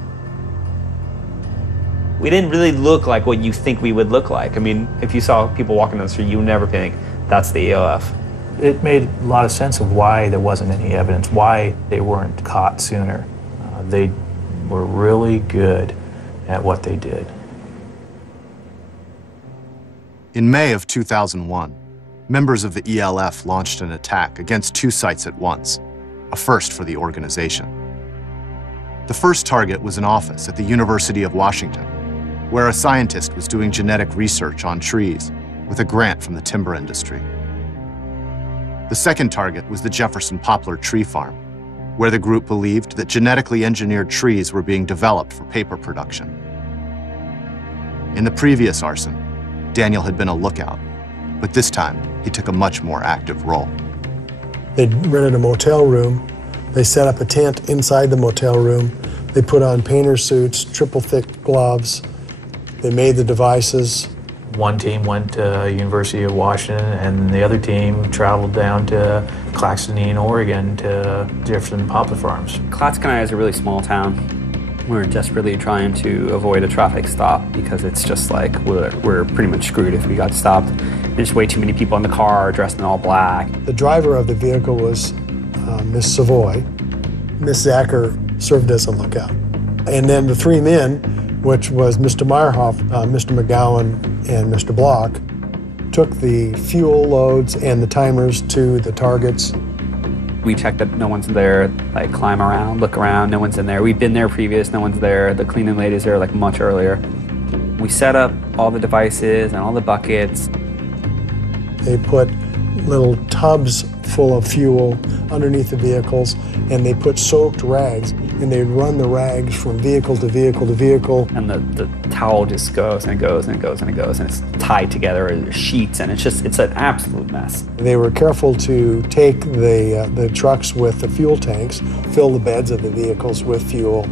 We didn't really look like what you think we would look like. I mean, if you saw people walking down the street, you would never think, that's the ELF. It made a lot of sense of why there wasn't any evidence, why they weren't caught sooner. They were really good at what they did. In May of 2001, members of the ELF launched an attack against 2 sites at once, a first for the organization. The first target was an office at the University of Washington, where a scientist was doing genetic research on trees with a grant from the timber industry. The second target was the Jefferson Poplar Tree Farm, where the group believed that genetically engineered trees were being developed for paper production. In the previous arson, Daniel had been a lookout, but this time he took a much more active role. They rented a motel room. They set up a tent inside the motel room. They put on painter suits, triple thick gloves. They made the devices. One team went to University of Washington, and the other team traveled down to Claxonine, Oregon, to Jefferson Poplar Farms. Claxonine is a really small town. We're desperately trying to avoid a traffic stop because it's just like we're pretty much screwed if we got stopped. There's way too many people in the car dressed in all black. The driver of the vehicle was Miss Savoy. Miss Zacher served as a lookout. And then the 3 men, which was Mr. Meyerhoff, Mr. McGowan, and Mr. Block, took the fuel loads and the timers to the targets. We checked that no one's there, like climb around, look around, no one's in there. We've been there previous, no one's there. The cleaning lady's there like much earlier. We set up all the devices and all the buckets. They put little tubs full of fuel underneath the vehicles, and they put soaked rags, and they'd run the rags from vehicle to vehicle to vehicle. And the towel just goes and it goes and it goes and it goes, and it's tied together in sheets, and it's an absolute mess. They were careful to take the trucks with the fuel tanks, fill the beds of the vehicles with fuel.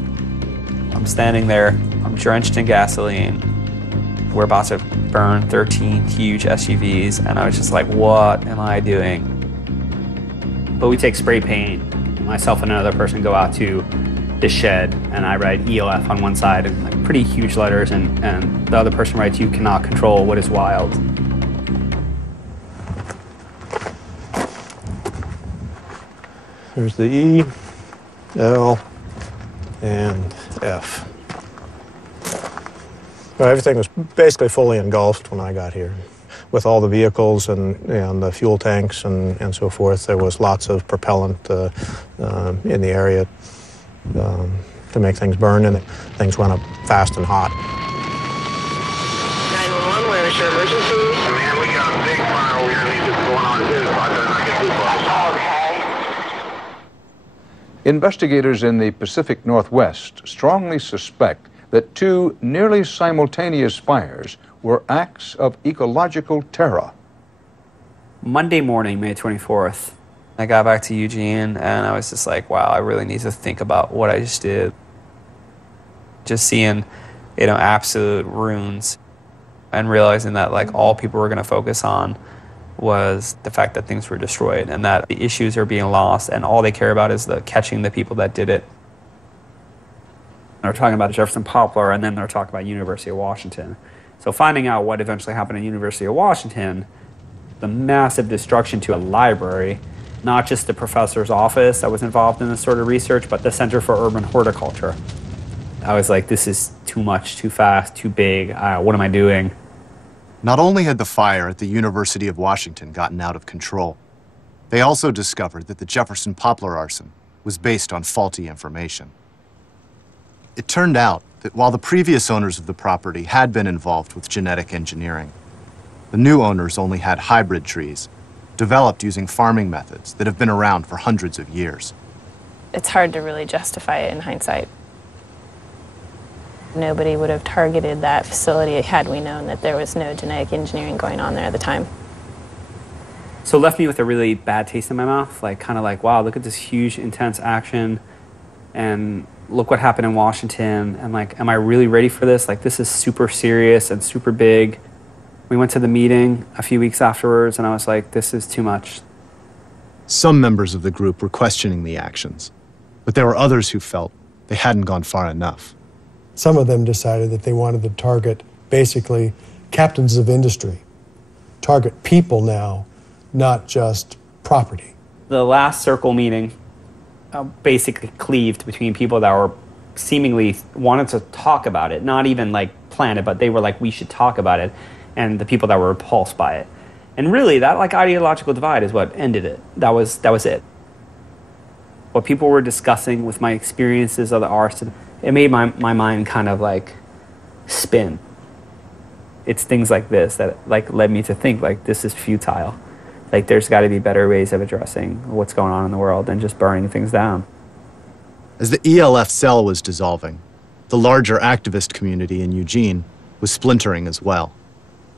I'm standing there, I'm drenched in gasoline. We're about to burn 13 huge SUVs, and I was just like, what am I doing? But we take spray paint. Myself and another person go out to the shed, and I write ELF on one side in like pretty huge letters, and the other person writes, "You cannot control what is wild." There's the E, L, and F. So everything was basically fully engulfed when I got here. With all the vehicles and the fuel tanks and so forth, there was lots of propellant in the area to make things burn, and things went up fast and hot. 911, where is your emergency? Man, we got a big fire over here. This is going on too, so I better not get too close. Okay. Investigators in the Pacific Northwest strongly suspect that 2 nearly simultaneous fires were acts of ecological terror. Monday morning, May 24th, I got back to Eugene, and I was just like, wow, I really need to think about what I just did. Just seeing, absolute ruins, and realizing that like all people were going to focus on was the fact that things were destroyed, and that the issues are being lost, and all they care about is catching the people that did it. They're talking about Jefferson Poplar, and then they're talking about University of Washington. So finding out what eventually happened at University of Washington, the massive destruction to a library, not just the professor's office that was involved in this sort of research, but the Center for Urban Horticulture. I was like, this is too much, too fast, too big. What am I doing? Not only had the fire at the University of Washington gotten out of control, they also discovered that the Jefferson Poplar arson was based on faulty information. It turned out that while the previous owners of the property had been involved with genetic engineering, the new owners only had hybrid trees, developed using farming methods that have been around for hundreds of years. It's hard to really justify it in hindsight. Nobody would have targeted that facility had we known that there was no genetic engineering going on there at the time. So it left me with a really bad taste in my mouth, kind of like, wow, look at this huge, intense action, and look what happened in Washington, and like, am I really ready for this? Like, this is super serious and super big. We went to the meeting a few weeks afterwards, and I was like, this is too much. Some members of the group were questioning the actions, but there were others who felt they hadn't gone far enough. Some of them decided that they wanted to target basically captains of industry, target people now, not just property. The last circle meeting basically cleaved between people that were seemingly wanted to talk about it, not even like plan it, but they were like, we should talk about it, and the people that were repulsed by it. And really, that like ideological divide is what ended it. That was it. What people were discussing with my experiences of the arson, it made my mind kind of like spin. It's things like this that like led me to think like this is futile. Like there's got to be better ways of addressing what's going on in the world than just burning things down. As the ELF cell was dissolving, the larger activist community in Eugene was splintering as well.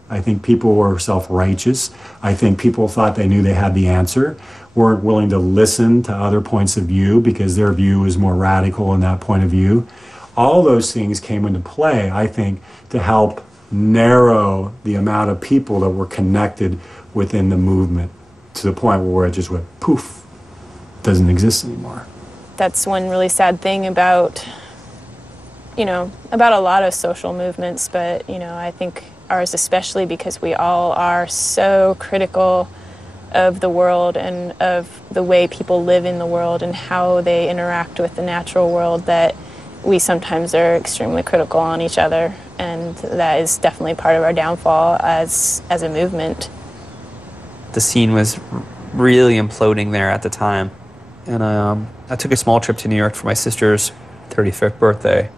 I think people were self-righteous. I think people thought they knew they had the answer, weren't willing to listen to other points of view because their view was more radical in that point of view. All those things came into play, I think, to help narrow the amount of people that were connected within the movement to the point where it just went poof, doesn't exist anymore. That's one really sad thing about, about a lot of social movements, but, I think ours especially, because we all are so critical of the world and of the way people live in the world and how they interact with the natural world, that we sometimes are extremely critical on each other, and that is definitely part of our downfall as a movement. The scene was really imploding there at the time, and I took a small trip to New York for my sister's 35th birthday.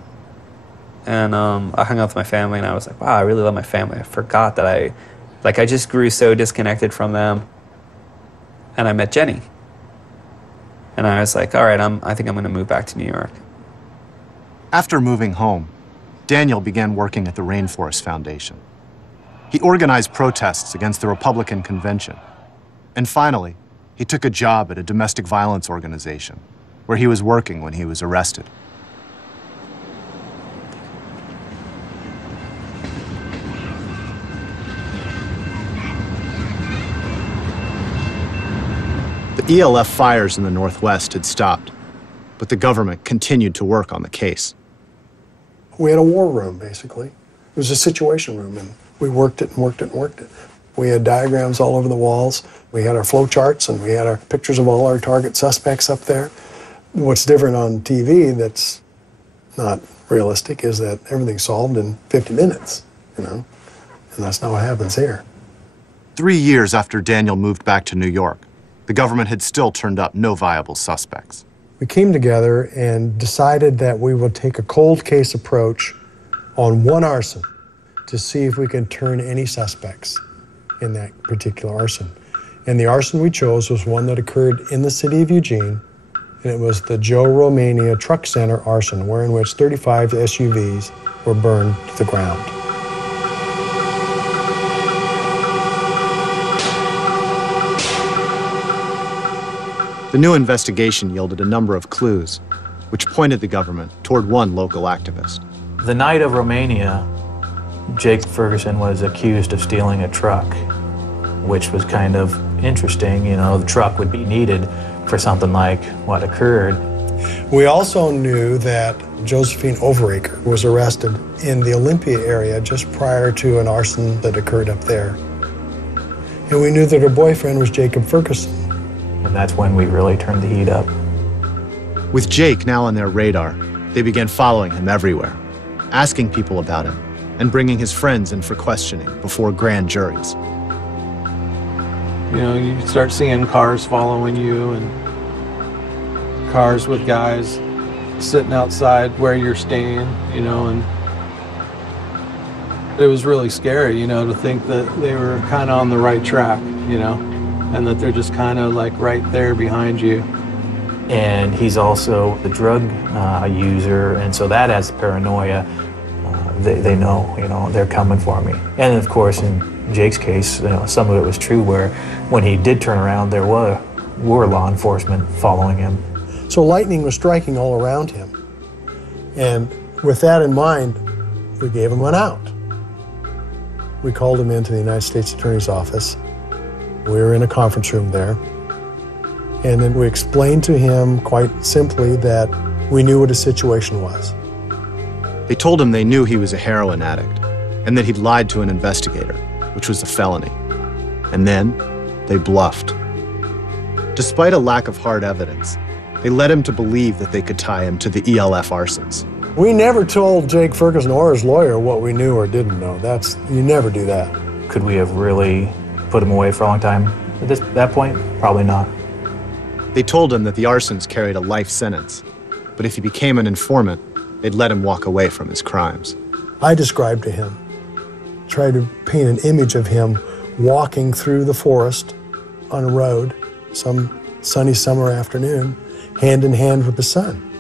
And I hung out with my family, and I was like, wow, I really love my family. I forgot that I just grew so disconnected from them. And I met Jenny. And I was like, all right, I think I'm going to move back to New York. After moving home, Daniel began working at the Rainforest Foundation. He organized protests against the Republican convention. And finally, he took a job at a domestic violence organization, where he was working when he was arrested. The ELF fires in the Northwest had stopped, but the government continued to work on the case. We had a war room, basically. It was a situation room, and we worked it and worked it and worked it. We had diagrams all over the walls. We had our flow charts, and we had our pictures of all our target suspects up there. What's different on TV that's not realistic is that everything's solved in 50 minutes, and that's not what happens here. 3 years after Daniel moved back to New York, the government had still turned up no viable suspects. We came together and decided that we would take a cold case approach on one arson to see if we can turn any suspects in that particular arson. And the arson we chose was one that occurred in the city of Eugene, and it was the Joe Romania Truck Center arson, wherein which 35 SUVs were burned to the ground. The new investigation yielded a number of clues, which pointed the government toward one local activist. The night of Romania, Jake Ferguson was accused of stealing a truck, which was kind of interesting. The truck would be needed for something like what occurred. We also knew that Josephine Overacre was arrested in the Olympia area just prior to an arson that occurred up there. And we knew that her boyfriend was Jacob Ferguson. And that's when we really turned the heat up. With Jake now on their radar, they began following him everywhere, asking people about him, and bringing his friends in for questioning before grand juries. You start seeing cars following you, and cars with guys sitting outside where you're staying, and it was really scary, to think that they were kind of on the right track, and that they're just kind of like right there behind you. And he's also the drug user, and so that adds paranoia. They know, they're coming for me. And of course, in Jake's case, some of it was true, where when he did turn around, there were law enforcement following him. So lightning was striking all around him. And with that in mind, we gave him an out. We called him into the United States Attorney's office. We were in a conference room there. And then we explained to him quite simply that we knew what his situation was. They told him they knew he was a heroin addict and that he'd lied to an investigator, which was a felony. And then they bluffed. Despite a lack of hard evidence, they led him to believe that they could tie him to the ELF arsons. We never told Jake Ferguson or his lawyer what we knew or didn't know. You never do that. Could we have really put him away for a long time at that point? Probably not. They told him that the arsons carried a life sentence, but if he became an informant, they'd let him walk away from his crimes. I described to him, tried to paint an image of him walking through the forest on a road some sunny summer afternoon, hand in hand with the sun,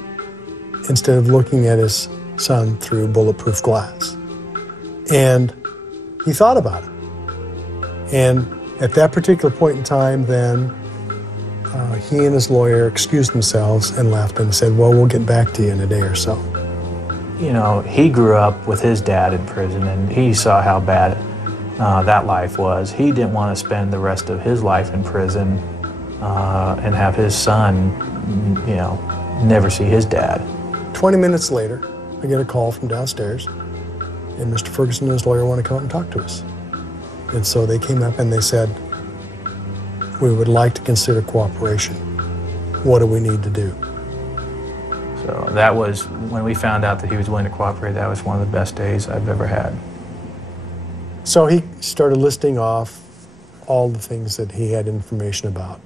instead of looking at his son through bulletproof glass. And he thought about it. And at that particular point in time, then, he and his lawyer excused themselves and left and said, well, we'll get back to you in a day or so. You know, he grew up with his dad in prison, and he saw how bad that life was. He didn't want to spend the rest of his life in prison and have his son, you know, never see his dad. 20 minutes later, I get a call from downstairs, and Mr. Ferguson and his lawyer want to come out and talk to us. And so they came up and they said, we would like to consider cooperation. What do we need to do? So that was, when we found out that he was willing to cooperate, that was one of the best days I've ever had. So he started listing off all the things that he had information about.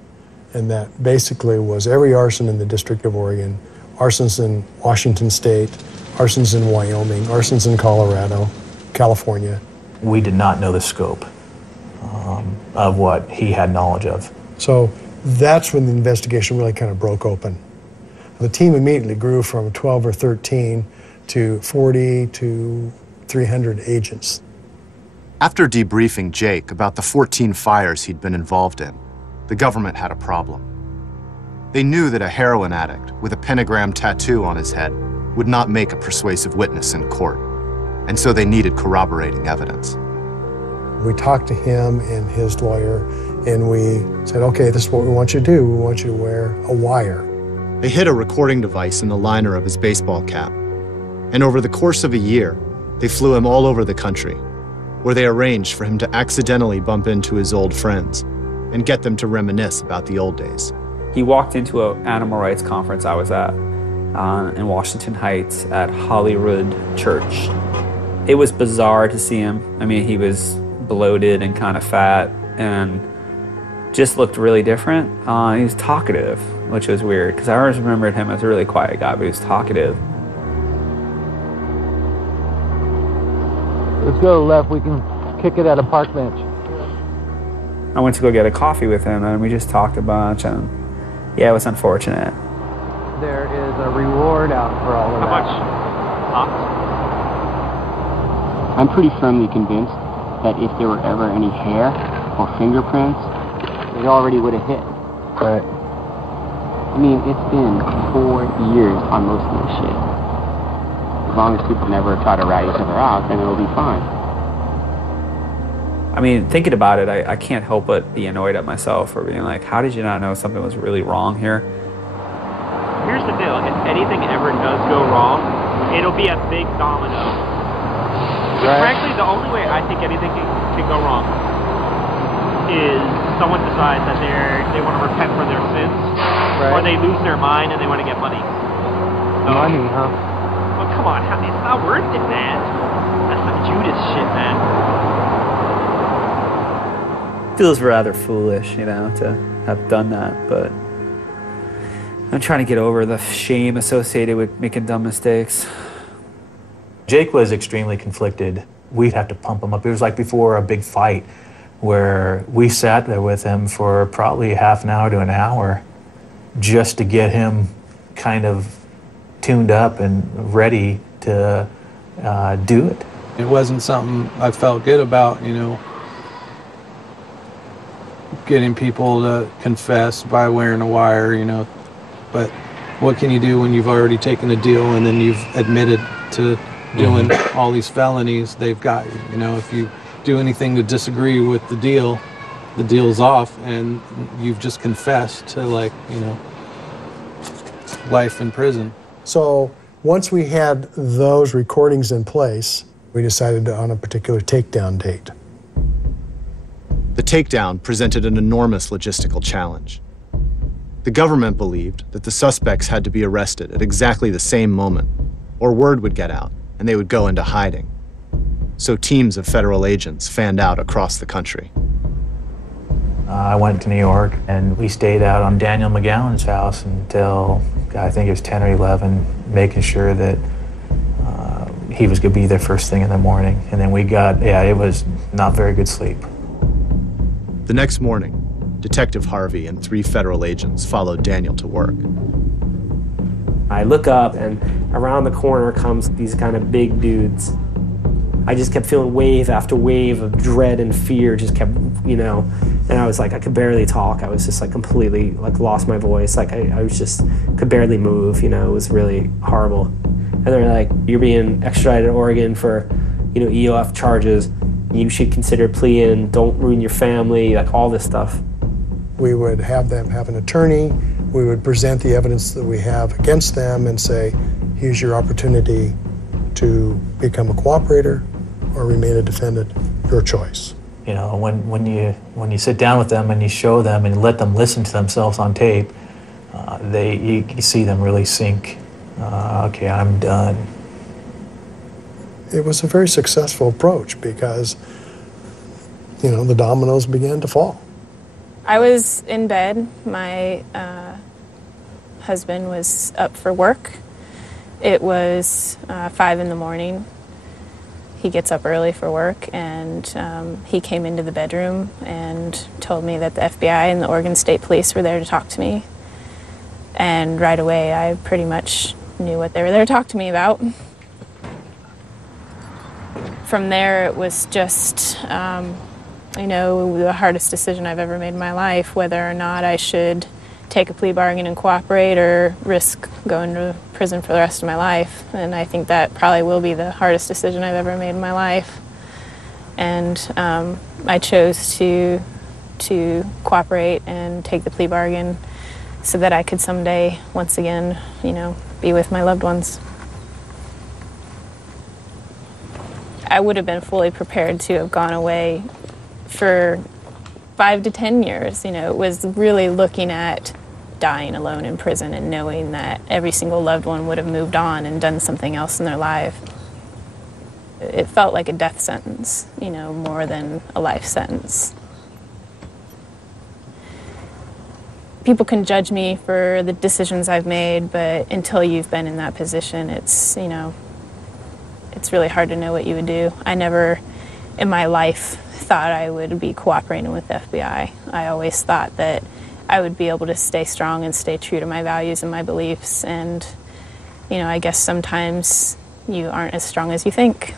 And that basically was every arson in the District of Oregon, arsons in Washington State, arsons in Wyoming, arsons in Colorado, California. We did not know the scope of what he had knowledge of. So that's when the investigation really kind of broke open. The team immediately grew from 12 or 13 to 40 to 300 agents. After debriefing Jake about the 14 fires he'd been involved in, the government had a problem. They knew that a heroin addict with a pentagram tattoo on his head would not make a persuasive witness in court, and so they needed corroborating evidence. We talked to him and his lawyer, and we said, okay, this is what we want you to do. We want you to wear a wire. They hid a recording device in the liner of his baseball cap, and over the course of a year, they flew him all over the country, where they arranged for him to accidentally bump into his old friends and get them to reminisce about the old days. He walked into an animal rights conference I was at in Washington Heights at Holyrood Church. It was bizarre to see him. I mean, he was bloated and kind of fat and just looked really different. He was talkative, which was weird because I always remembered him as a really quiet guy, but he was talkative. Let's go to the left. We can kick it at a park bench. I went to go get a coffee with him and we just talked a bunch, and yeah, it was unfortunate. There is a reward out for all of that. How much? I'm pretty firmly convinced that if there were ever any hair or fingerprints, it already would have hit. Right. I mean, it's been 4 years on most of this shit. As long as people never try to rat each other out, then it'll be fine. I mean, thinking about it, I can't help but be annoyed at myself for being like, how did you not know something was really wrong here? Here's the deal, if anything ever does go wrong, it'll be a big domino. Right. Frankly, the only way I think anything can go wrong is someone decides that they want to repent for their sins, right, or they lose their mind and they want to get money. So, money, huh? Well, come on, it's not worth it, man. That's some Judas shit, man. Feels rather foolish, you know, to have done that, but I'm trying to get over the shame associated with making dumb mistakes. Jake was extremely conflicted. We'd have to pump him up. It was like before a big fight where we sat there with him for probably half an hour to an hour just to get him kind of tuned up and ready to do it. It wasn't something I felt good about, you know, getting people to confess by wearing a wire, you know, but what can you do when you've already taken a deal and then you've admitted to doing all these felonies? They've got you. You know, if you do anything to disagree with the deal's off, and you've just confessed to, like, you know, life in prison. So once we had those recordings in place, we decided on a particular takedown date. The takedown presented an enormous logistical challenge. The government believed that the suspects had to be arrested at exactly the same moment, or word would get out and they would go into hiding. So teams of federal agents fanned out across the country. I went to New York, and we stayed out on Daniel McGowan's house until, I think it was 10 or 11, making sure that he was going to be there first thing in the morning. And then we got, it was not very good sleep. The next morning, Detective Harvey and 3 federal agents followed Daniel to work. I look up, and around the corner comes these kind of big dudes. I just kept feeling wave after wave of dread and fear, just kept, you know, and I was like, I could barely talk. I was just like completely, like, lost my voice. Like I was just, could barely move, you know, it was really horrible. And they're like, you're being extradited to Oregon for, you know, EOF charges. You should consider pleading, don't ruin your family, like all this stuff. We would have them have an attorney. We would present the evidence that we have against them and say, here's your opportunity to become a cooperator or remain a defendant, your choice. You know, when you sit down with them and you show them and let them listen to themselves on tape, you see them really sink. Okay, I'm done. It was a very successful approach because, you know, the dominoes began to fall. I was in bed. My husband was up for work. It was 5 in the morning. He gets up early for work, and he came into the bedroom and told me that the FBI and the Oregon State Police were there to talk to me. And right away, I pretty much knew what they were there to talk to me about. From there, it was just, you know, the hardest decision I've ever made in my life, whether or not I should take a plea bargain and cooperate or risk going to prison for the rest of my life. And I think that probably will be the hardest decision I've ever made in my life. And I chose to cooperate and take the plea bargain so that I could someday, once again, you know, be with my loved ones. I would have been fully prepared to have gone away for 5 to 10 years. You know, it was really looking at dying alone in prison and knowing that every single loved one would have moved on and done something else in their life. It felt like a death sentence, you know, more than a life sentence. People can judge me for the decisions I've made, but until you've been in that position, it's, you know, it's really hard to know what you would do. I never in my life thought I would be cooperating with the FBI. I always thought that I would be able to stay strong and stay true to my values and my beliefs. And, you know, I guess sometimes you aren't as strong as you think.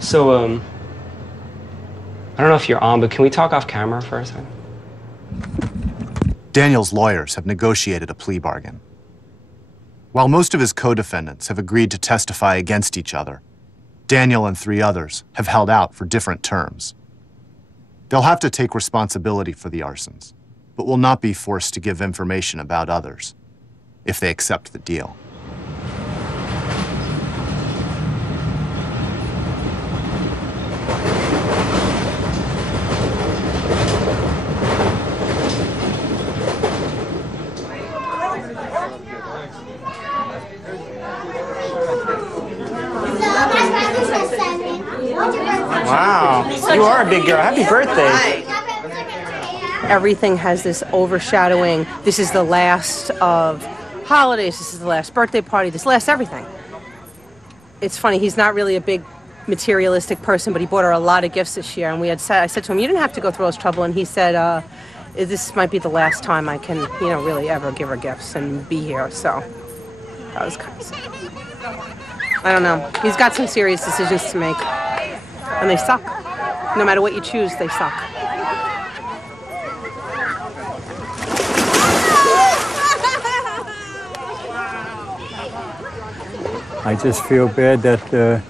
So, I don't know if you're on, but can we talk off camera for a second? Daniel's lawyers have negotiated a plea bargain. While most of his co-defendants have agreed to testify against each other, Daniel and 3 others have held out for different terms. They'll have to take responsibility for the arsons, but will not be forced to give information about others if they accept the deal. Wow, you are a big girl. Happy birthday. Everything has this overshadowing. This is the last of holidays. This is the last birthday party. This last everything. It's funny. He's not really a big materialistic person, but he bought her a lot of gifts this year. And I said to him, "You didn't have to go through all this trouble." And he said, "This might be the last time I can, you know, really ever give her gifts and be here." So that was kind of sad. I don't know. He's got some serious decisions to make. And they suck. No matter what you choose, they suck. I just feel bad that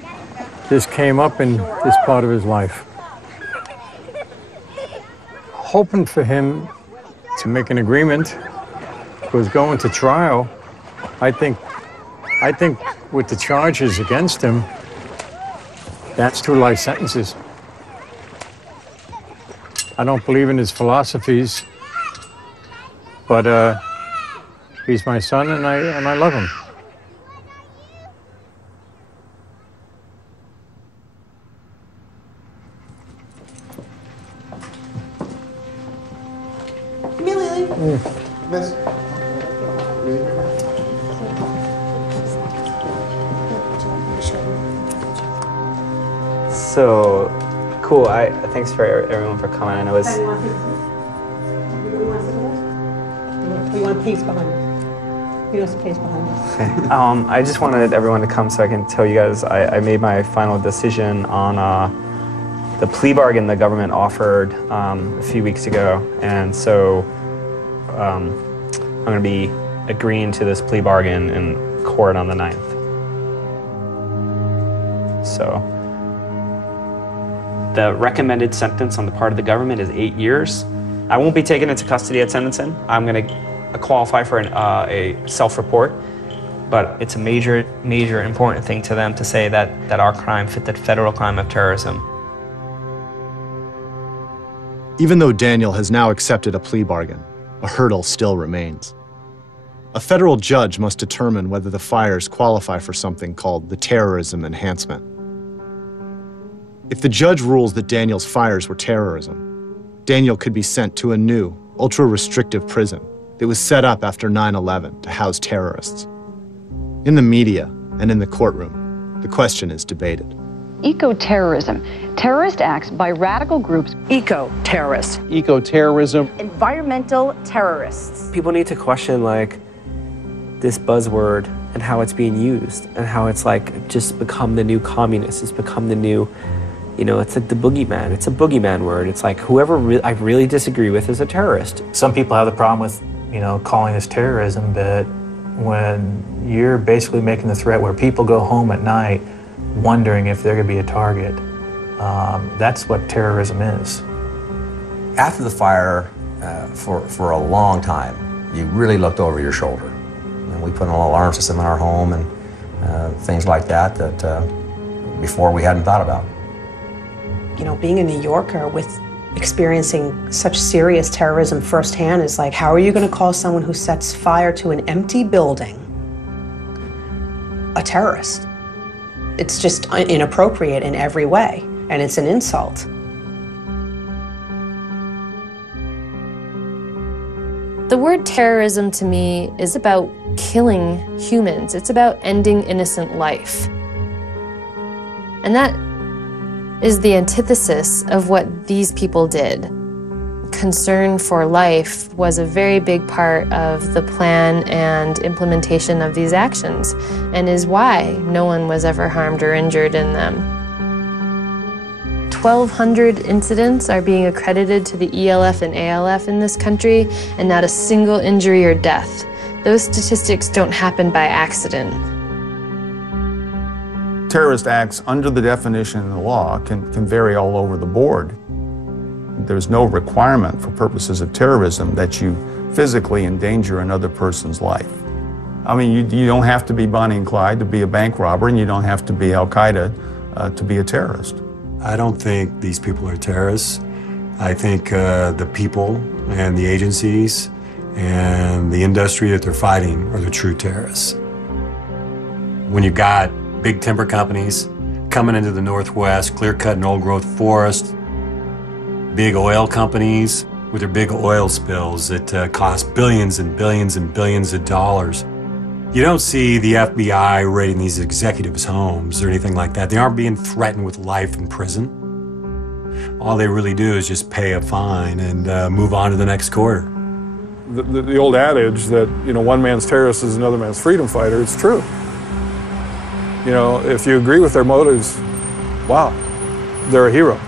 this came up in this part of his life. Hoping for him to make an agreement, was going to trial. I think with the charges against him, that's 2 life sentences. I don't believe in his philosophies, but he's my son and I love him. Miss. So cool. Thanks for everyone for coming. I know it's. We want pace behind us. We want some pace behind us. I just wanted everyone to come so I can tell you guys I made my final decision on the plea bargain the government offered a few weeks ago, and so I'm going to be agreeing to this plea bargain in court on the 9th. So the recommended sentence on the part of the government is 8 years. I won't be taken into custody at sentencing. I'm going to qualify for a self-report, but it's a major important thing to them to say that our crime fit the federal crime of terrorism. Even though Daniel has now accepted a plea bargain, a hurdle still remains. A federal judge must determine whether the fires qualify for something called the terrorism enhancement. If the judge rules that Daniel's fires were terrorism, Daniel could be sent to a new, ultra-restrictive prison that was set up after 9/11 to house terrorists. In the media and in the courtroom, the question is debated. Eco-terrorism, terrorist acts by radical groups. Eco-terrorists. Eco-terrorism. Environmental terrorists. People need to question like this buzzword and how it's being used and how it's like just become the new communist. It's become the new, you know, it's like the boogeyman. It's a boogeyman word. It's like whoever I really disagree with is a terrorist. Some people have the problem with, you know, calling this terrorism, but when you're basically making the threat where people go home at night wondering if they're going to be a target, that's what terrorism is. After the fire, for a long time, you really looked over your shoulder. And we put an alarm system in our home and things like that before we hadn't thought about. You know, being a New Yorker with experiencing such serious terrorism firsthand is like, how are you going to call someone who sets fire to an empty building a terrorist? It's just inappropriate in every way, and it's an insult. The word terrorism to me is about killing humans. It's about ending innocent life. And that is the antithesis of what these people did. Concern for life was a very big part of the plan and implementation of these actions, and is why no one was ever harmed or injured in them. 1,200 incidents are being accredited to the ELF and ALF in this country, and not a single injury or death. Those statistics don't happen by accident. Terrorist acts, under the definition in the law, can vary all over the board. There's no requirement for purposes of terrorism that you physically endanger another person's life. I mean, you don't have to be Bonnie and Clyde to be a bank robber, and you don't have to be Al-Qaeda to be a terrorist. I don't think these people are terrorists. I think the people and the agencies and the industry that they're fighting are the true terrorists. When you've got big timber companies coming into the Northwest, clear-cutting old-growth forest, big oil companies with their big oil spills that cost billions and billions and billions of dollars. You don't see the FBI raiding these executives' homes or anything like that. They aren't being threatened with life in prison. All they really do is just pay a fine and move on to the next quarter. The old adage that, you know, one man's terrorist is another man's freedom fighter, it's true. You know, if you agree with their motives, wow. they're a hero.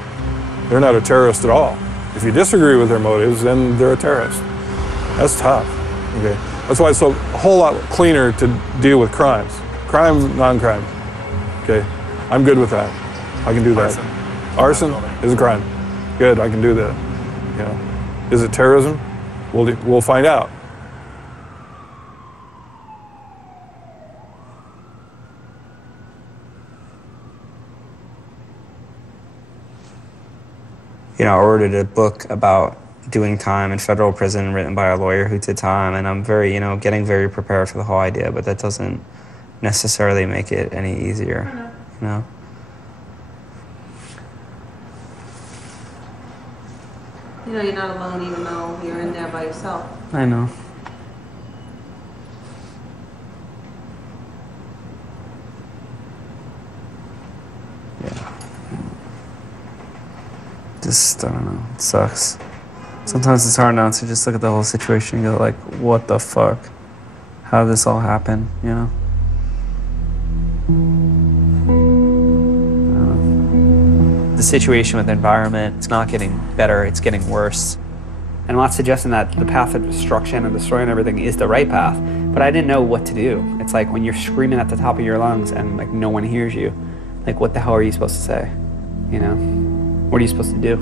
They're not a terrorist at all. If you disagree with their motives, then they're a terrorist. That's tough, okay? That's why it's a whole lot cleaner to deal with crimes. Crime, non-crime, okay? I'm good with that. I can do that. Arson is a crime. Good, I can do that. You know, is it terrorism? We'll find out. You know, I ordered a book about doing time in federal prison written by a lawyer who did time, and I'm very, you know, getting very prepared for the whole idea, but that doesn't necessarily make it any easier, you know? You know, you're not alone even though you're in there by yourself. I know. Yeah. Just, I don't know, it sucks. Sometimes it's hard now to just look at the whole situation and go like, what the fuck? How did this all happen, you know? The situation with the environment, it's not getting better, it's getting worse. And I'm not suggesting that the path of destruction and destroying everything is the right path, but I didn't know what to do. It's like when you're screaming at the top of your lungs and like no one hears you, like what the hell are you supposed to say, you know? What are you supposed to do?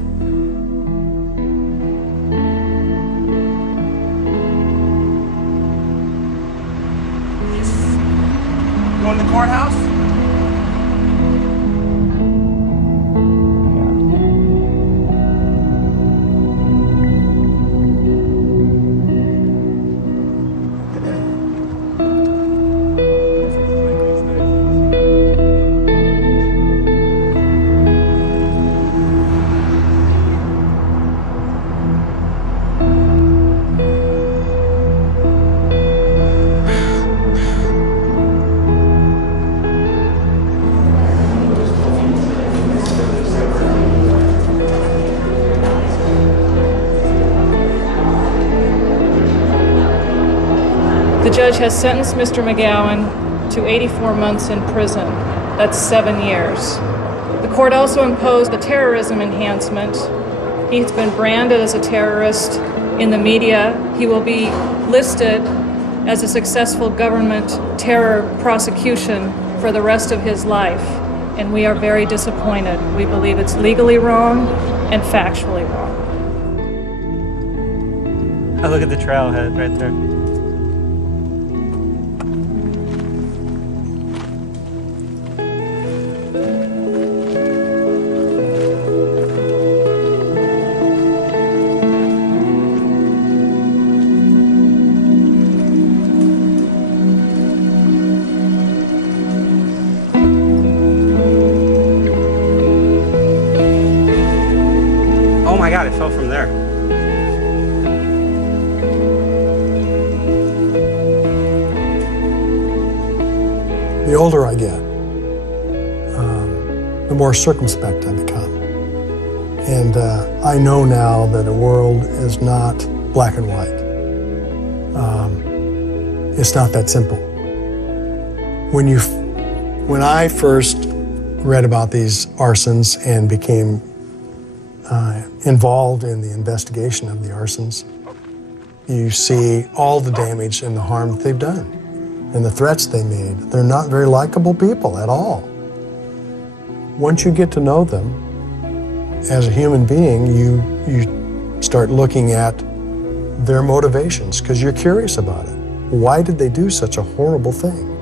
Going to the courthouse? The judge has sentenced Mr. McGowan to 84 months in prison. That's 7 years. The court also imposed the terrorism enhancement. He's been branded as a terrorist in the media. He will be listed as a successful government terror prosecution for the rest of his life. And we are very disappointed. We believe it's legally wrong and factually wrong. Oh, look at the trailhead right there. Oh my God, it fell from there. The older I get, the more circumspect I become. And I know now that a world is not black and white. It's not that simple. When I first read about these arsons and became involved in the investigation of the arsons, you see all the damage and the harm that they've done and the threats they made. They're not very likable people at all. Once you get to know them as a human being, you start looking at their motivations because you're curious about it. Why did they do such a horrible thing?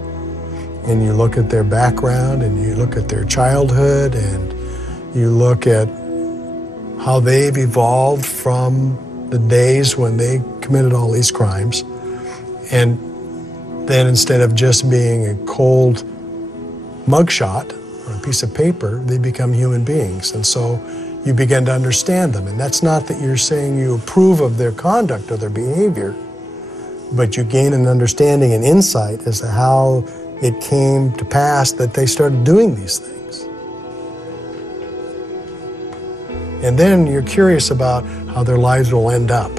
And you look at their background and you look at their childhood and you look at how they've evolved from the days when they committed all these crimes. And then instead of just being a cold mugshot on a piece of paper, they become human beings. And so you begin to understand them. And that's not that you're saying you approve of their conduct or their behavior, but you gain an understanding and insight as to how it came to pass that they started doing these things. And then you're curious about how their lives will end up,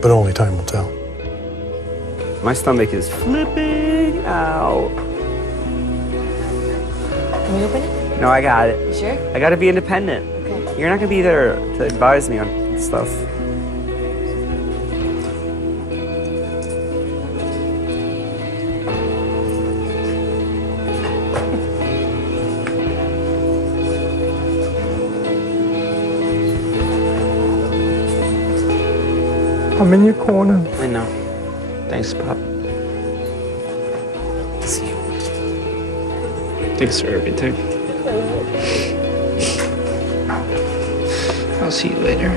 but only time will tell. My stomach is flipping out. Can we open it? No, I got it. You sure? I gotta be independent. Okay. You're not gonna be there to advise me on stuff. I'm in your corner. I know. Thanks, Pop. See you. Thanks for everything. I'll see you later.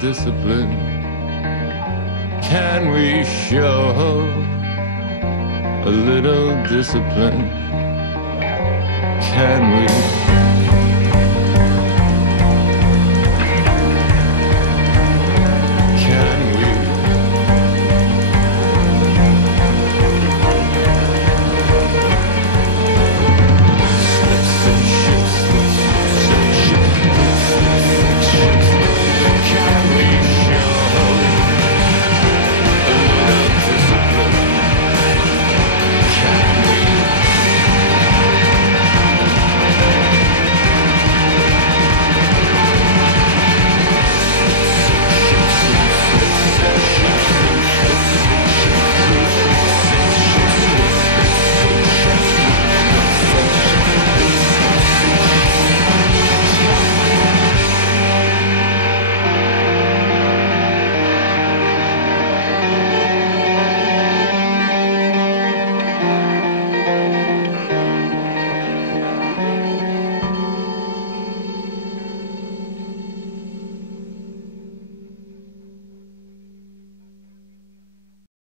Discipline. Can we show a little discipline? Can we?